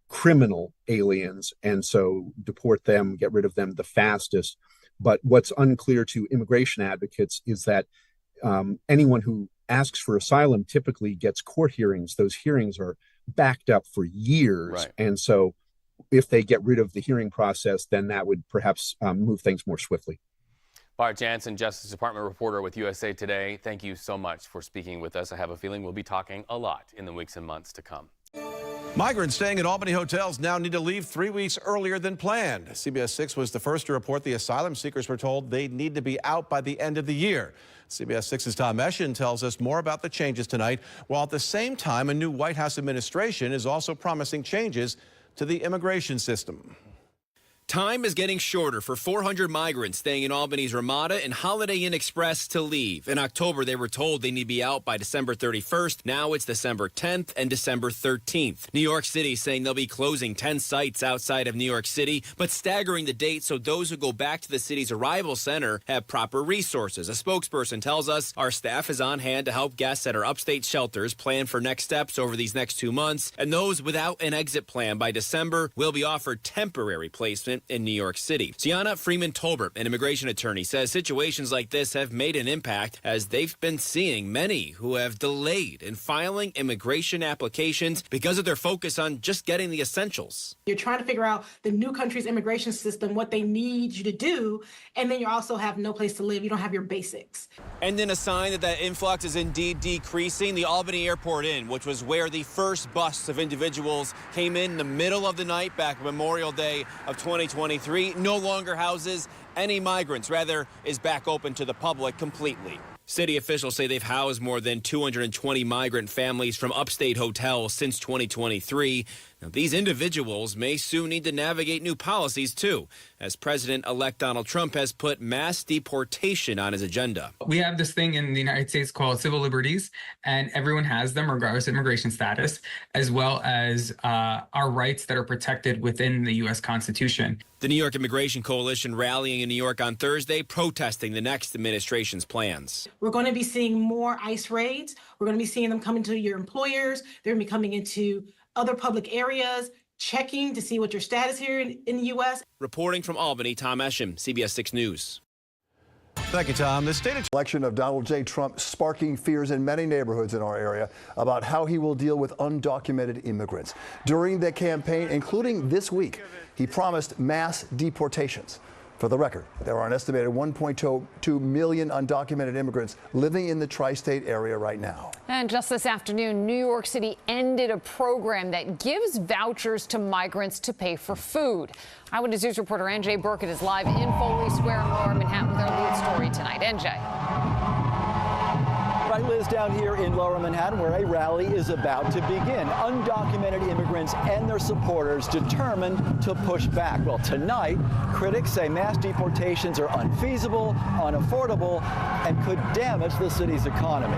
criminal aliens, and so deport them, get rid of them the fastest. But what's unclear to immigration advocates is that anyone who asks for asylum typically gets court hearings. Those hearings are backed up for years. Right. And so if they get rid of the hearing process, then that would perhaps move things more swiftly. Bart Jansen, Justice Department reporter with USA Today, thank you so much for speaking with us. I have a feeling we'll be talking a lot in the weeks and months to come. Migrants staying at Albany hotels now need to leave 3 weeks earlier than planned. CBS 6 was the first to report the asylum seekers were told they'd need to be out by the end of the year. CBS 6's Tom Eschen tells us more about the changes tonight, while at the same time a new White House administration is also promising changes to the immigration system. Time is getting shorter for 400 migrants staying in Albany's Ramada and Holiday Inn Express to leave. In October, they were told they need to be out by December 31st. Now it's December 10th and December 13th. New York City saying they'll be closing 10 sites outside of New York City, but staggering the date so those who go back to the city's arrival center have proper resources. A spokesperson tells us our staff is on hand to help guests at our upstate shelters plan for next steps over these next 2 months, and those without an exit plan by December will be offered temporary placement in New York City. Sienna Freeman Tolbert, an immigration attorney, says situations like this have made an impact as they've been seeing many who have delayed in filing immigration applications because of their focus on just getting the essentials. You're trying to figure out the new country's immigration system, what they need you to do, and then you also have no place to live. You don't have your basics. And then a sign that that influx is indeed decreasing, the Albany Airport Inn, which was where the first bus of individuals came in the middle of the night back Memorial Day of 2023, no longer houses any migrants, rather is back open to the public completely. City officials say they've housed more than 220 migrant families from upstate hotels since 2023. Now, these individuals may soon need to navigate new policies, too, as President-elect Donald Trump has put mass deportation on his agenda. We have this thing in the United States called civil liberties, and everyone has them regardless of immigration status, as well as our rights that are protected within the U.S. Constitution. The New York Immigration Coalition rallying in New York on Thursday, protesting the next administration's plans. We're going to be seeing more ICE raids. We're going to be seeing them come into your employers. They're going to be coming into other public areas, checking to see what your status here in the U.S. Reporting from Albany, Tom Eschen, CBS 6 News. Thank you, Tom. The state election of Donald J. Trump sparking fears in many neighborhoods in our area about how he will deal with undocumented immigrants. During the campaign, including this week, he promised mass deportations. For the record, there are an estimated 1.2 million undocumented immigrants living in the tri-state area right now. And just this afternoon, New York City ended a program that gives vouchers to migrants to pay for food. Eyewitness News reporter NJ Burkett is live in Foley Square in Lower Manhattan with our lead story tonight. NJ. Right, Liz, down here in Lower Manhattan, where a rally is about to begin. Undocumented immigrants and their supporters determined to push back. Well, tonight, critics say mass deportations are unfeasible, unaffordable, and could damage the city's economy.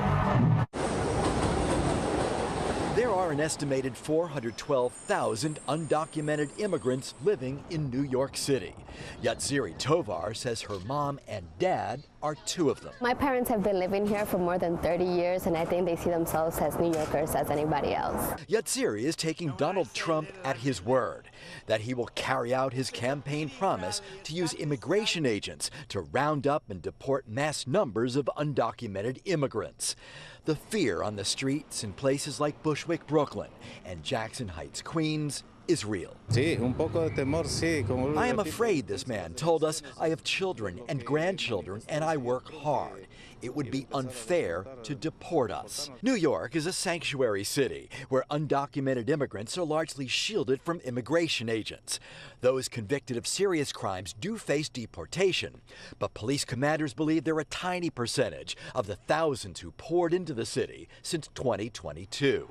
There are an estimated 412,000 undocumented immigrants living in New York City. Yatziri Tovar says her mom and dad are two of them. My parents have been living here for more than 30 years, and I think they see themselves as New Yorkers as anybody else. Yatziri is taking Donald Trump at his word that he will carry out his campaign promise to use immigration agents to round up and deport mass numbers of undocumented immigrants. The fear on the streets in places like Bushwick, Brooklyn, and Jackson Heights, Queens, is real. I am afraid, this man told us. I have children and grandchildren, and I work hard. It would be unfair to deport us. New York is a sanctuary city where undocumented immigrants are largely shielded from immigration agents. Those convicted of serious crimes do face deportation, but police commanders believe they're a tiny percentage of the thousands who poured into the city since 2022.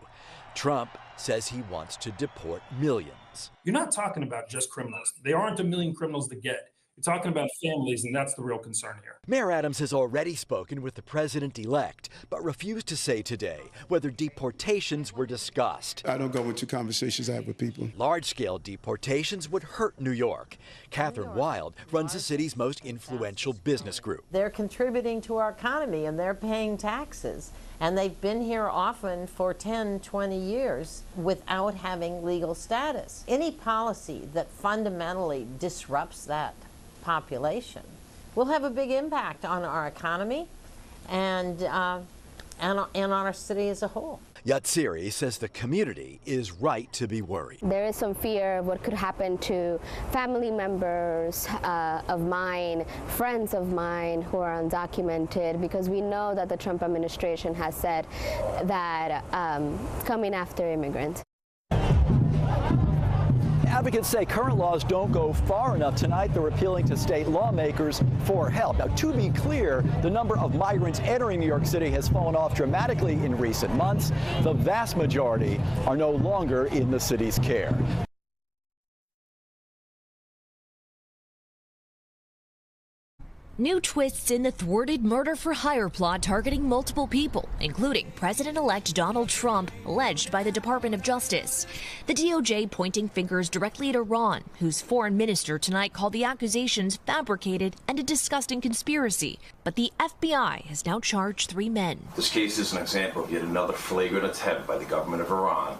Trump says he wants to deport millions. You're not talking about just criminals. There aren't a million criminals to get. You're talking about families, and that's the real concern here. Mayor Adams has already spoken with the president-elect, but refused to say today whether deportations were discussed. I don't go into conversations I have with people. Large-scale deportations would hurt New York. Catherine Wild runs the city's most influential business group. They're contributing to our economy, and they're paying taxes. And they've been here often for 10, 20 years without having legal status. Any policy that fundamentally disrupts that population will have a big impact on our economy and on our city as a whole. Yatziri says the community is right to be worried. There is some fear of what could happen to family members of mine, friends of mine who are undocumented, because we know that the Trump administration has said that coming after immigrants. Advocates say current laws don't go far enough. Tonight, they're appealing to state lawmakers for help. Now, to be clear, the number of migrants entering New York City has fallen off dramatically in recent months. The vast majority are no longer in the city's care. New twists in the thwarted murder-for-hire plot targeting multiple people, including President-elect Donald Trump, alleged by the Department of Justice. The DOJ pointing fingers directly at Iran, whose foreign minister tonight called the accusations fabricated and a disgusting conspiracy. But the FBI has now charged 3 men. This case is an example of yet another flagrant attempt by the government of Iran,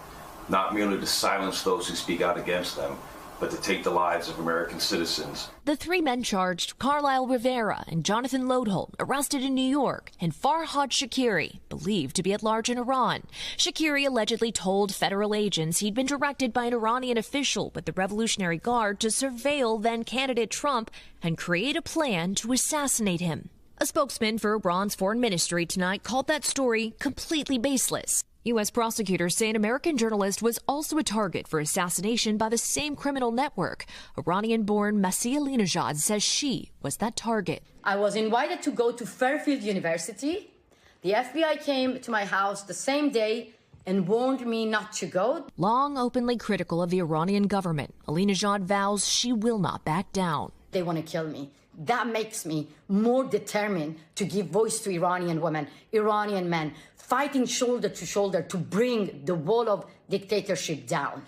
not merely to silence those who speak out against them, but to take the lives of American citizens. The 3 men charged, Carlisle Rivera and Jonathan Lodholm, arrested in New York, and Farhad Shakiri, believed to be at large in Iran. Shakiri allegedly told federal agents he'd been directed by an Iranian official with the Revolutionary Guard to surveil then-candidate Trump and create a plan to assassinate him. A spokesman for Iran's foreign ministry tonight called that story completely baseless. U.S. prosecutors say an American journalist was also a target for assassination by the same criminal network. Iranian-born Masih Alinejad says she was that target. I was invited to go to Fairfield University. The FBI came to my house the same day and warned me not to go. Long openly critical of the Iranian government, Alinejad vows she will not back down. They want to kill me. That makes me more determined to give voice to Iranian women, Iranian men, fighting shoulder to shoulder to bring the wall of dictatorship down.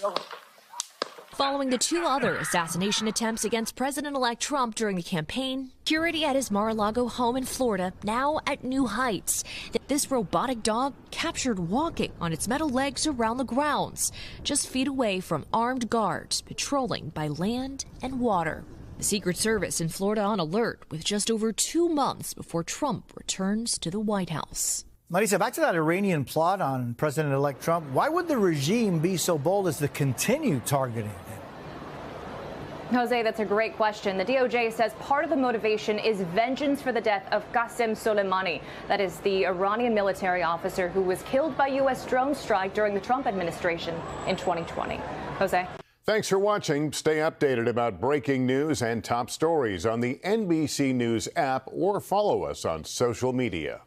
Following the 2 other assassination attempts against President-elect Trump during the campaign, security at his Mar-a-Lago home in Florida now at new heights. This robotic dog captured walking on its metal legs around the grounds, just feet away from armed guards patrolling by land and water. The Secret Service in Florida on alert with just over 2 months before Trump returns to the White House. Marisa, back to that Iranian plot on President-elect Trump. Why would the regime be so bold as to continue targeting him? Jose, that's a great question. The DOJ says part of the motivation is vengeance for the death of Qasem Soleimani. That is the Iranian military officer who was killed by U.S. drone strike during the Trump administration in 2020. Jose? Thanks for watching. Stay updated about breaking news and top stories on the NBC News app or follow us on social media.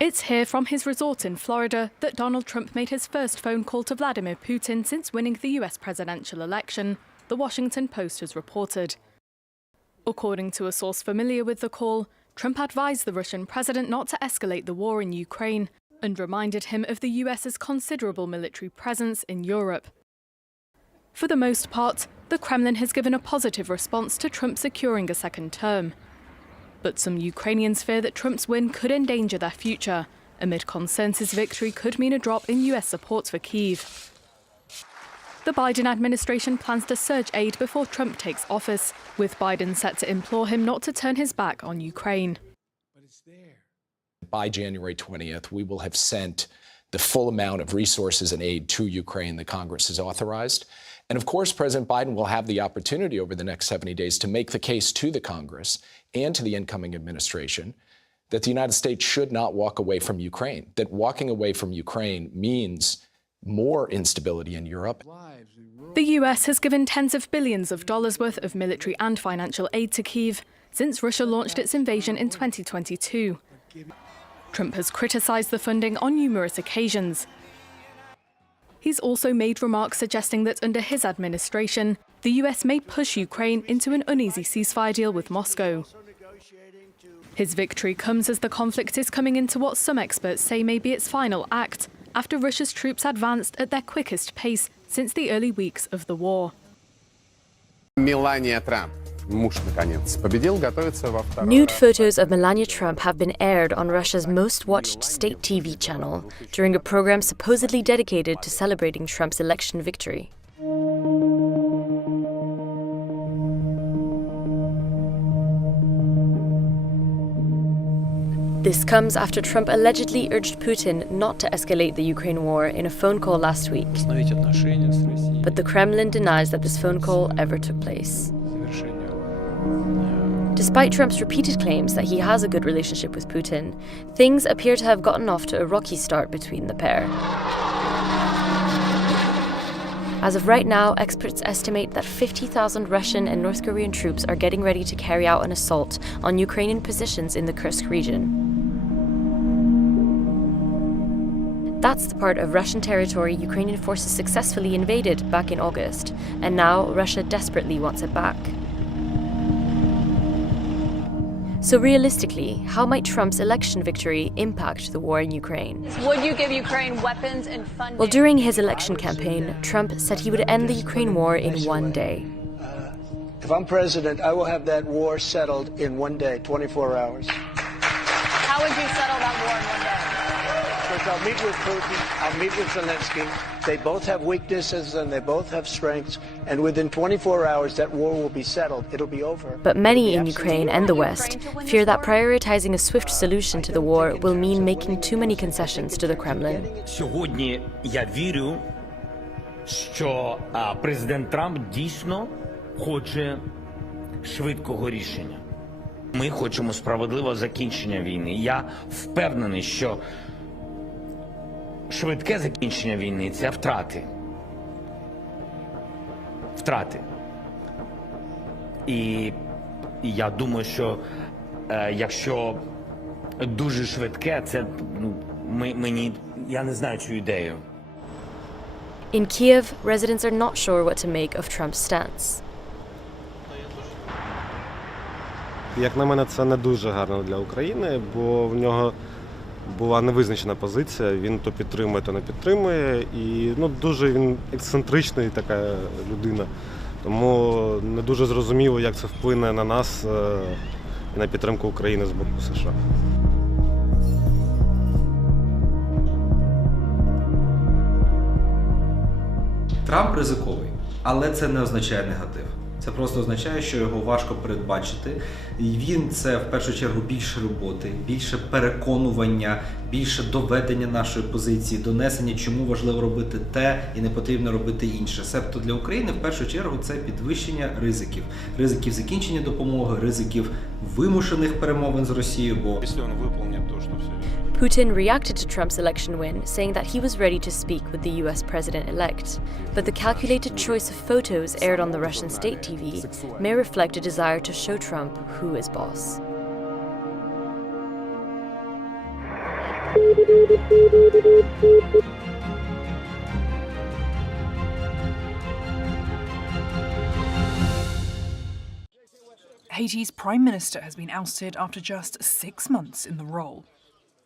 It's here from his resort in Florida that Donald Trump made his first phone call to Vladimir Putin since winning the US presidential election, The Washington Post has reported. According to a source familiar with the call, Trump advised the Russian president not to escalate the war in Ukraine and reminded him of the US's considerable military presence in Europe. For the most part, the Kremlin has given a positive response to Trump securing a second term. But some Ukrainians fear that Trump's win could endanger their future, amid concerns his victory could mean a drop in US support for Kyiv. The Biden administration plans to surge aid before Trump takes office, with Biden set to implore him not to turn his back on Ukraine. By January 20th, we will have sent the full amount of resources and aid to Ukraine that Congress has authorized. And of course, President Biden will have the opportunity over the next 70 days to make the case to the Congress and to the incoming administration that the United States should not walk away from Ukraine, that walking away from Ukraine means more instability in Europe. The US has given tens of billions of dollars worth of military and financial aid to Kyiv since Russia launched its invasion in 2022. Trump has criticized the funding on numerous occasions. He's also made remarks suggesting that under his administration, the US may push Ukraine into an uneasy ceasefire deal with Moscow. His victory comes as the conflict is coming into what some experts say may be its final act, after Russia's troops advanced at their quickest pace since the early weeks of the war. Melania Trump. Nude photos of Melania Trump have been aired on Russia's most watched state TV channel during a program supposedly dedicated to celebrating Trump's election victory. This comes after Trump allegedly urged Putin not to escalate the Ukraine war in a phone call last week. But the Kremlin denies that this phone call ever took place. Despite Trump's repeated claims that he has a good relationship with Putin, things appear to have gotten off to a rocky start between the pair. As of right now, experts estimate that 50,000 Russian and North Korean troops are getting ready to carry out an assault on Ukrainian positions in the Kursk region. That's the part of Russian territory Ukrainian forces successfully invaded back in August, and now Russia desperately wants it back. So realistically, how might Trump's election victory impact the war in Ukraine? Would you give Ukraine weapons and funding? Well, during his election campaign, Trump said he would end the Ukraine war in one day. If I'm president, I will have that war settled in one day, 24 hours. How would you settle that war in one day? Because I'll meet with Putin, I'll meet with Zelensky. They both have weaknesses and they both have strengths. And within 24 hours, that war will be settled. It'll be over. But many in Ukraine and the West fear that prioritizing a swift solution to the war will mean making too many concessions to the Kremlin. Сьогодні я вірю, що президент Трамп дійсно хоче швидкого рішення. Ми хочемо справедливого закінчення війни. Я впевнений, що швидке закінчення війни – це втрати. Втрати. І я думаю, що якщо дуже швидке, це я не знаю цю ідею. In Kyiv, residents are not sure what to make of Trump's stance. Як на мене, це не дуже гарно для України, бо в нього була невизначена позиція, він то підтримує, то не підтримує, і дуже він ексцентричний така людина, тому не дуже зрозуміло, як це вплине на нас і на підтримку України з боку США. Трамп ризиковий, але це не означає негатив. Це просто означає, що його важко передбачити. І він це в першу чергу більше роботи, більше переконування, більше доведення нашої позиції, донесення, чому важливо робити те і не потрібно робити інше. Себто для України в першу чергу це підвищення ризиків. Ризиків закінчення допомоги, ризиків вимушених перемовин з Росією, бо Putin reacted to Trump's election win, saying that he was ready to speak with the US president-elect. But the calculated choice of photos aired on the Russian state TV may reflect a desire to show Trump who is boss. Haiti's prime minister has been ousted after just 6 months in the role.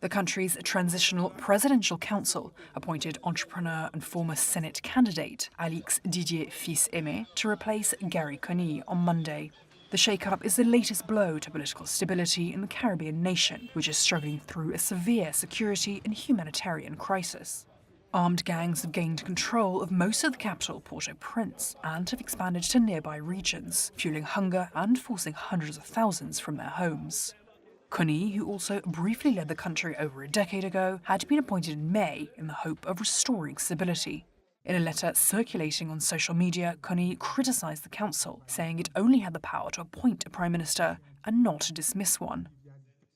The country's transitional presidential council appointed entrepreneur and former Senate candidate Alix Didier Fils-Aimé to replace Gary Conille on Monday. The shake-up is the latest blow to political stability in the Caribbean nation, which is struggling through a severe security and humanitarian crisis. Armed gangs have gained control of most of the capital, Port-au-Prince, and have expanded to nearby regions, fueling hunger and forcing hundreds of thousands from their homes. Conille, who also briefly led the country over a decade ago, had been appointed in May in the hope of restoring stability. In a letter circulating on social media, Conille criticised the council, saying it only had the power to appoint a prime minister and not to dismiss one.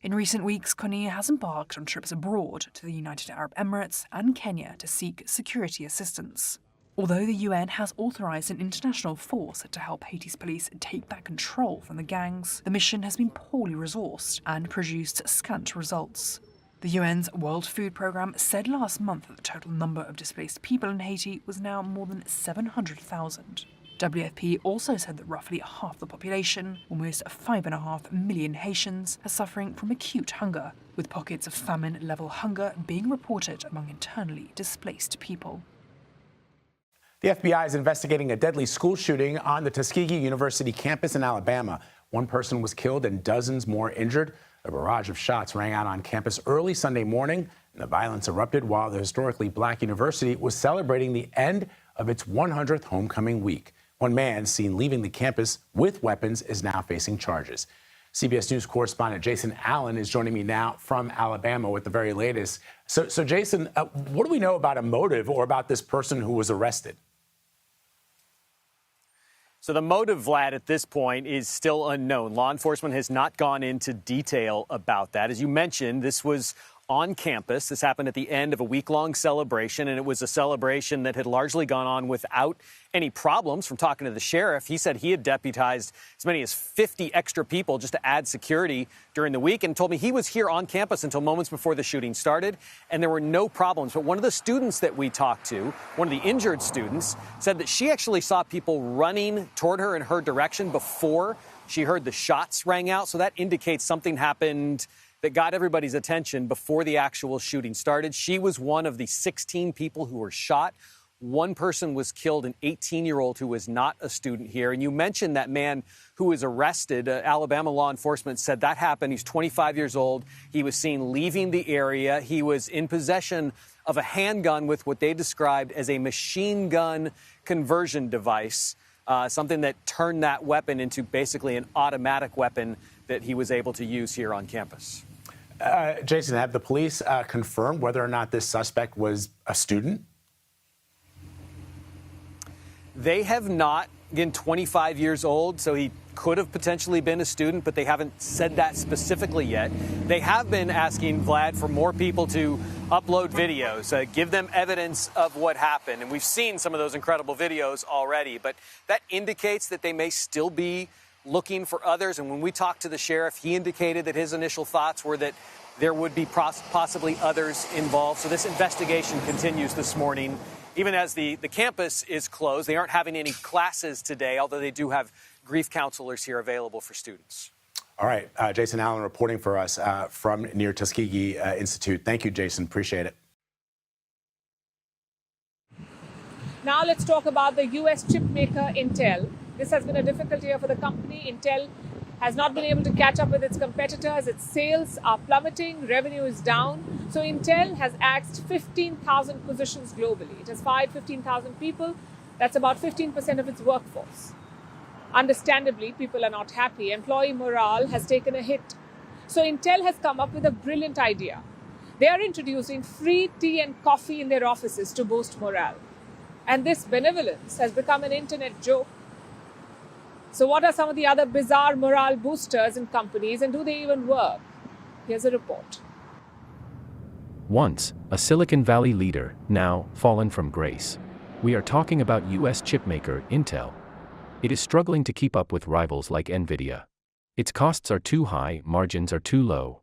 In recent weeks, Conille has embarked on trips abroad to the United Arab Emirates and Kenya to seek security assistance. Although the UN has authorised an international force to help Haiti's police take back control from the gangs, the mission has been poorly resourced and produced scant results. The UN's World Food Programme said last month that the total number of displaced people in Haiti was now more than 700,000. WFP also said that roughly half the population, almost 5.5 million Haitians, are suffering from acute hunger, with pockets of famine-level hunger being reported among internally displaced people. The FBI is investigating a deadly school shooting on the Tuskegee University campus in Alabama. One person was killed and dozens more injured. A barrage of shots rang out on campus early Sunday morning, and the violence erupted while the historically black university was celebrating the end of its 100th homecoming week. One man seen leaving the campus with weapons is now facing charges. CBS News correspondent Jason Allen is joining me now from Alabama with the very latest. So Jason, what do we know about a motive or about this person who was arrested? So the motive, Vlad, at this point is still unknown. Law enforcement has not gone into detail about that. As you mentioned, this was on campus. This happened at the end of a week-long celebration, and it was a celebration that had largely gone on without any problems. From talking to the sheriff, he said he had deputized as many as 50 extra people just to add security during the week, and told me he was here on campus until moments before the shooting started, and there were no problems. But one of the students that we talked to, one of the injured students, said that she actually saw people running toward her in her direction before she heard the shots rang out. So that indicates something happened that got everybody's attention before the actual shooting started. She was one of the 16 people who were shot. One person was killed, an 18-year-old who was not a student here. And you mentioned that man who was arrested. Alabama law enforcement said that happened. He's 25 years old. He was seen leaving the area. He was in possession of a handgun with what they described as a machine gun conversion device, something that turned that weapon into basically an automatic weapon that he was able to use here on campus. Jason, have the police confirmed whether or not this suspect was a student? They have not. Again, 25 years old, so he could have potentially been a student, but they haven't said that specifically yet. They have been asking, Vlad, for more people to upload videos, give them evidence of what happened. And we've seen some of those incredible videos already, but that indicates that they may still be looking for others. And when we talked to the sheriff, he indicated that his initial thoughts were that there would be possibly others involved. So this investigation continues this morning, even as the campus is closed. They aren't having any classes today, although they do have grief counselors here available for students. All right. Jason Allen reporting for us from near Tuskegee Institute. Thank you, Jason. Appreciate it. Now let's talk about the U.S. chip maker Intel. This has been a difficult year for the company. Intel has not been able to catch up with its competitors. Its sales are plummeting, revenue is down. So Intel has axed 15,000 positions globally. It has fired 15,000 people. That's about 15% of its workforce. Understandably, people are not happy. Employee morale has taken a hit. So Intel has come up with a brilliant idea. They are introducing free tea and coffee in their offices to boost morale. And this benevolence has become an internet joke. So what are some of the other bizarre morale boosters in companies, and do they even work? Here's a report. Once a Silicon Valley leader, now fallen from grace. We are talking about U.S. chipmaker Intel. It is struggling to keep up with rivals like NVIDIA. Its costs are too high, margins are too low.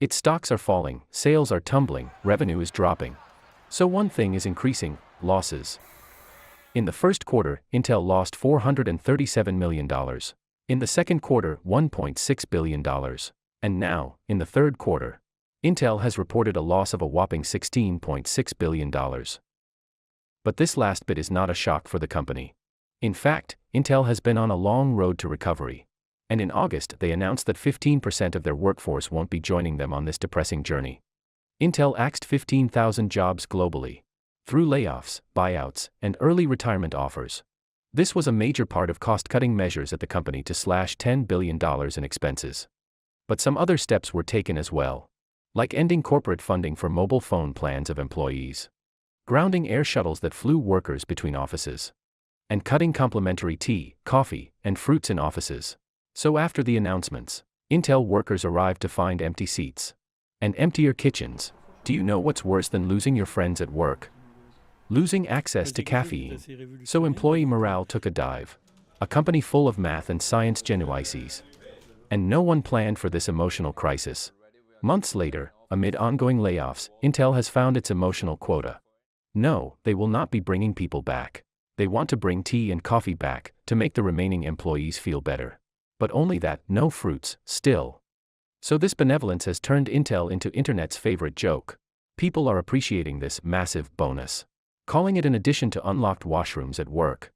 Its stocks are falling, sales are tumbling, revenue is dropping. So one thing is increasing: losses. In the first quarter, Intel lost $437 million. In the second quarter, $1.6 billion. And now, in the third quarter, Intel has reported a loss of a whopping $16.6 billion. But this last bit is not a shock for the company. In fact, Intel has been on a long road to recovery. And in August, they announced that 15% of their workforce won't be joining them on this depressing journey. Intel axed 15,000 jobs globally, through layoffs, buyouts, and early retirement offers. This was a major part of cost-cutting measures at the company to slash $10 billion in expenses. But some other steps were taken as well, like ending corporate funding for mobile phone plans of employees, grounding air shuttles that flew workers between offices, and cutting complimentary tea, coffee, and fruits in offices. So after the announcements, Intel workers arrived to find empty seats and emptier kitchens. Do you know what's worse than losing your friends at work? Losing access to caffeine. So employee morale took a dive. A company full of math and science geniuses. And no one planned for this emotional crisis. Months later, amid ongoing layoffs, Intel has found its emotional quota. No, they will not be bringing people back. They want to bring tea and coffee back to make the remaining employees feel better. But only that, no fruits, still. So this benevolence has turned Intel into internet's favorite joke. People are appreciating this massive bonus, calling it an addition to unlocked washrooms at work.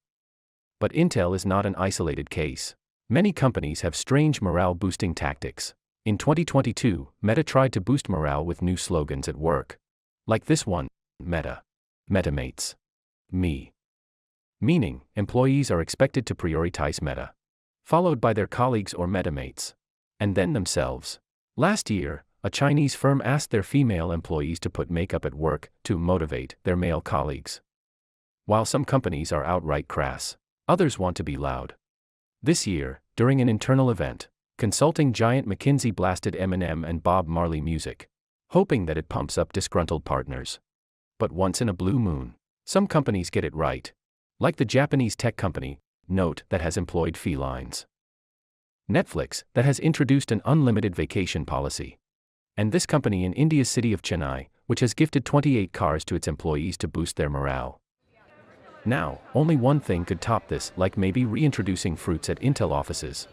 But Intel is not an isolated case. Many companies have strange morale-boosting tactics. In 2022, Meta tried to boost morale with new slogans at work. Like this one: Meta. MetaMates. Me. Meaning, employees are expected to prioritize Meta, followed by their colleagues or MetaMates, and then themselves. Last year, a Chinese firm asked their female employees to put makeup at work to motivate their male colleagues. While some companies are outright crass, others want to be loud. This year, during an internal event, consulting giant McKinsey blasted Eminem and Bob Marley music, hoping that it pumps up disgruntled partners. But once in a blue moon, some companies get it right. Like the Japanese tech company Note that has employed felines. Netflix that has introduced an unlimited vacation policy. And this company in India's city of Chennai, which has gifted 28 cars to its employees to boost their morale. Now, only one thing could top this, like maybe reintroducing fruits at Intel offices.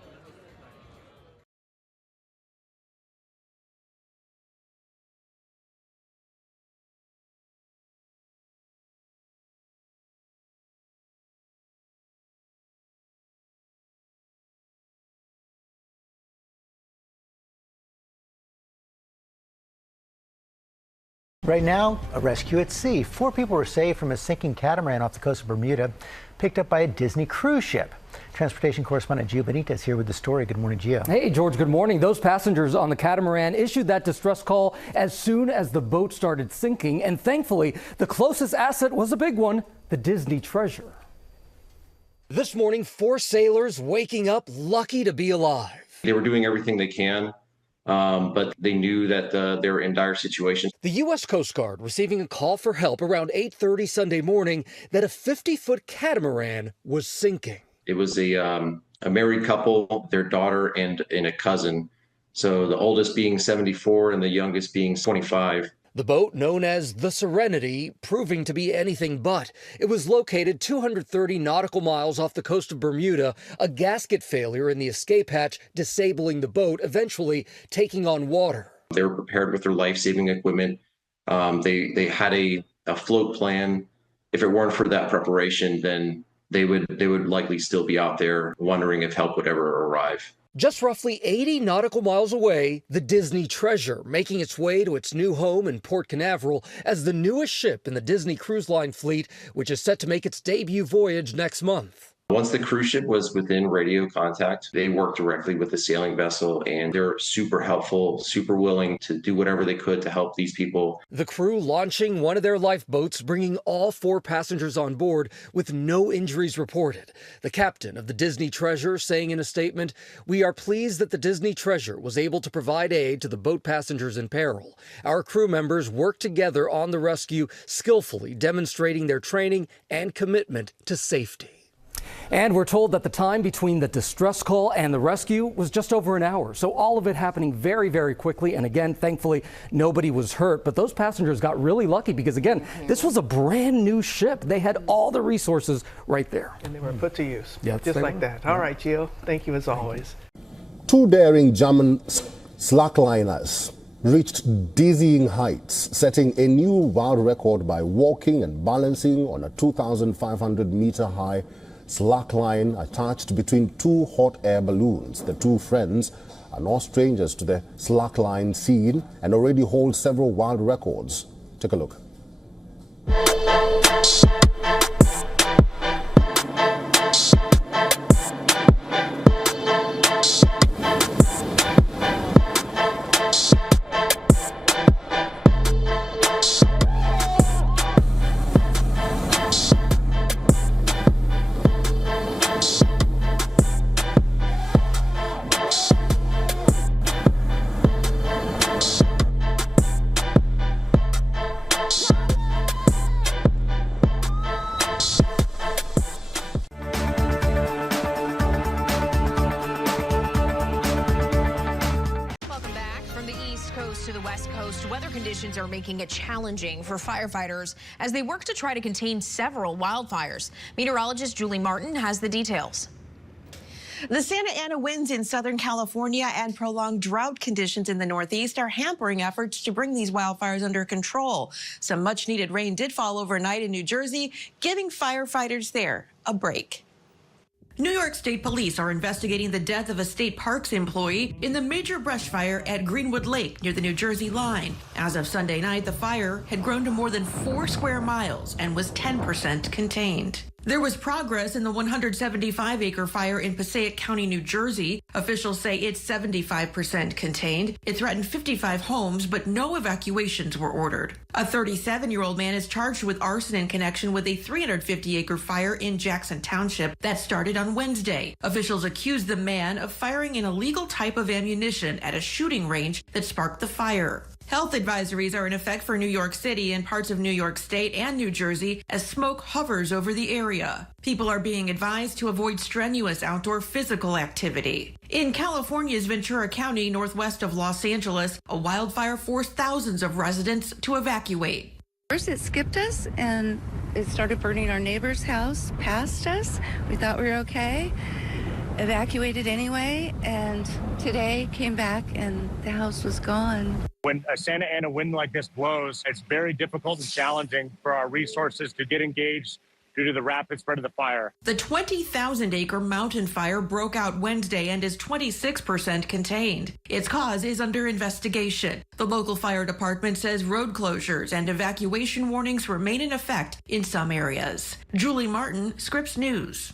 Right now, a rescue at sea. 4 people were saved from a sinking catamaran off the coast of Bermuda, picked up by a Disney cruise ship. Transportation correspondent Gio Benitez here with the story. Good morning, Gio. Hey, George, good morning. Those passengers on the catamaran issued that distress call as soon as the boat started sinking, and thankfully, the closest asset was a big one, the Disney Treasure. This morning, 4 sailors waking up lucky to be alive. They were doing everything they can, but they knew that they were in dire situations. The U.S. Coast Guard receiving a call for help around 8:30 Sunday morning that a 50-foot catamaran was sinking. It was a married couple, their daughter and a cousin. So the oldest being 74 and the youngest being 25. The boat, known as the Serenity, proving to be anything but. It was located 230 nautical miles off the coast of Bermuda, a gasket failure in the escape hatch disabling the boat, eventually taking on water. They were prepared with their life-saving equipment. They had a float plan. If it weren't for that preparation, then they would likely still be out there wondering if help would ever arrive. Just roughly 80 nautical miles away, the Disney Treasure making its way to its new home in Port Canaveral as the newest ship in the Disney Cruise Line fleet, which is set to make its debut voyage next month. Once the cruise ship was within radio contact, they worked directly with the sailing vessel, and they're super helpful, super willing to do whatever they could to help these people. The crew launching one of their lifeboats, bringing all 4 passengers on board with no injuries reported. The captain of the Disney Treasure saying in a statement, "We are pleased that the Disney Treasure was able to provide aid to the boat passengers in peril. Our crew members worked together on the rescue, skillfully demonstrating their training and commitment to safety." And we're told that the time between the distress call and the rescue was just over an hour. So all of it happening very, very quickly. And again, thankfully, nobody was hurt. But those passengers got really lucky because, again, this was a brand new ship. They had all the resources right there. And they were put to use, Yes, just they like were. that. All right, Gio, thank you as always. Two daring German slackliners reached dizzying heights, setting a new world record by walking and balancing on a 2,500-meter high slackline attached between two hot air balloons. The two friends are no strangers to the slackline scene and already hold several world records. Take a look. To the West Coast, weather conditions are making it challenging for firefighters as they work to try to contain several wildfires. Meteorologist Julie Martin has the details. The Santa Ana winds in Southern California and prolonged drought conditions in the Northeast are hampering efforts to bring these wildfires under control. Some much needed rain did fall overnight in New Jersey, giving firefighters there a break. New York State Police are investigating the death of a state parks employee in the major brush fire at Greenwood Lake near the New Jersey line. As of Sunday night, the fire had grown to more than 4 square miles and was 10% contained. There was progress in the 175-acre fire in Passaic County, New Jersey. Officials say it's 75% contained. It threatened 55 homes, but no evacuations were ordered. A 37-year-old man is charged with arson in connection with a 350-acre fire in Jackson Township that started on Wednesday. Officials accused the man of firing an illegal type of ammunition at a shooting range that sparked the fire. Health advisories are in effect for New York City and parts of New York State and New Jersey as smoke hovers over the area. People are being advised to avoid strenuous outdoor physical activity. In California's Ventura County, northwest of Los Angeles, a wildfire forced thousands of residents to evacuate. First, it skipped us and it started burning our neighbor's house past us. We thought we were okay. Evacuated anyway, and today came back and the house was gone. When a Santa Ana wind like this blows, it's very difficult and challenging for our resources to get engaged due to the rapid spread of the fire. The 20,000-acre mountain fire broke out Wednesday and is 26% contained. Its cause is under investigation. The local fire department says road closures and evacuation warnings remain in effect in some areas. Julie Martin, Scripps News.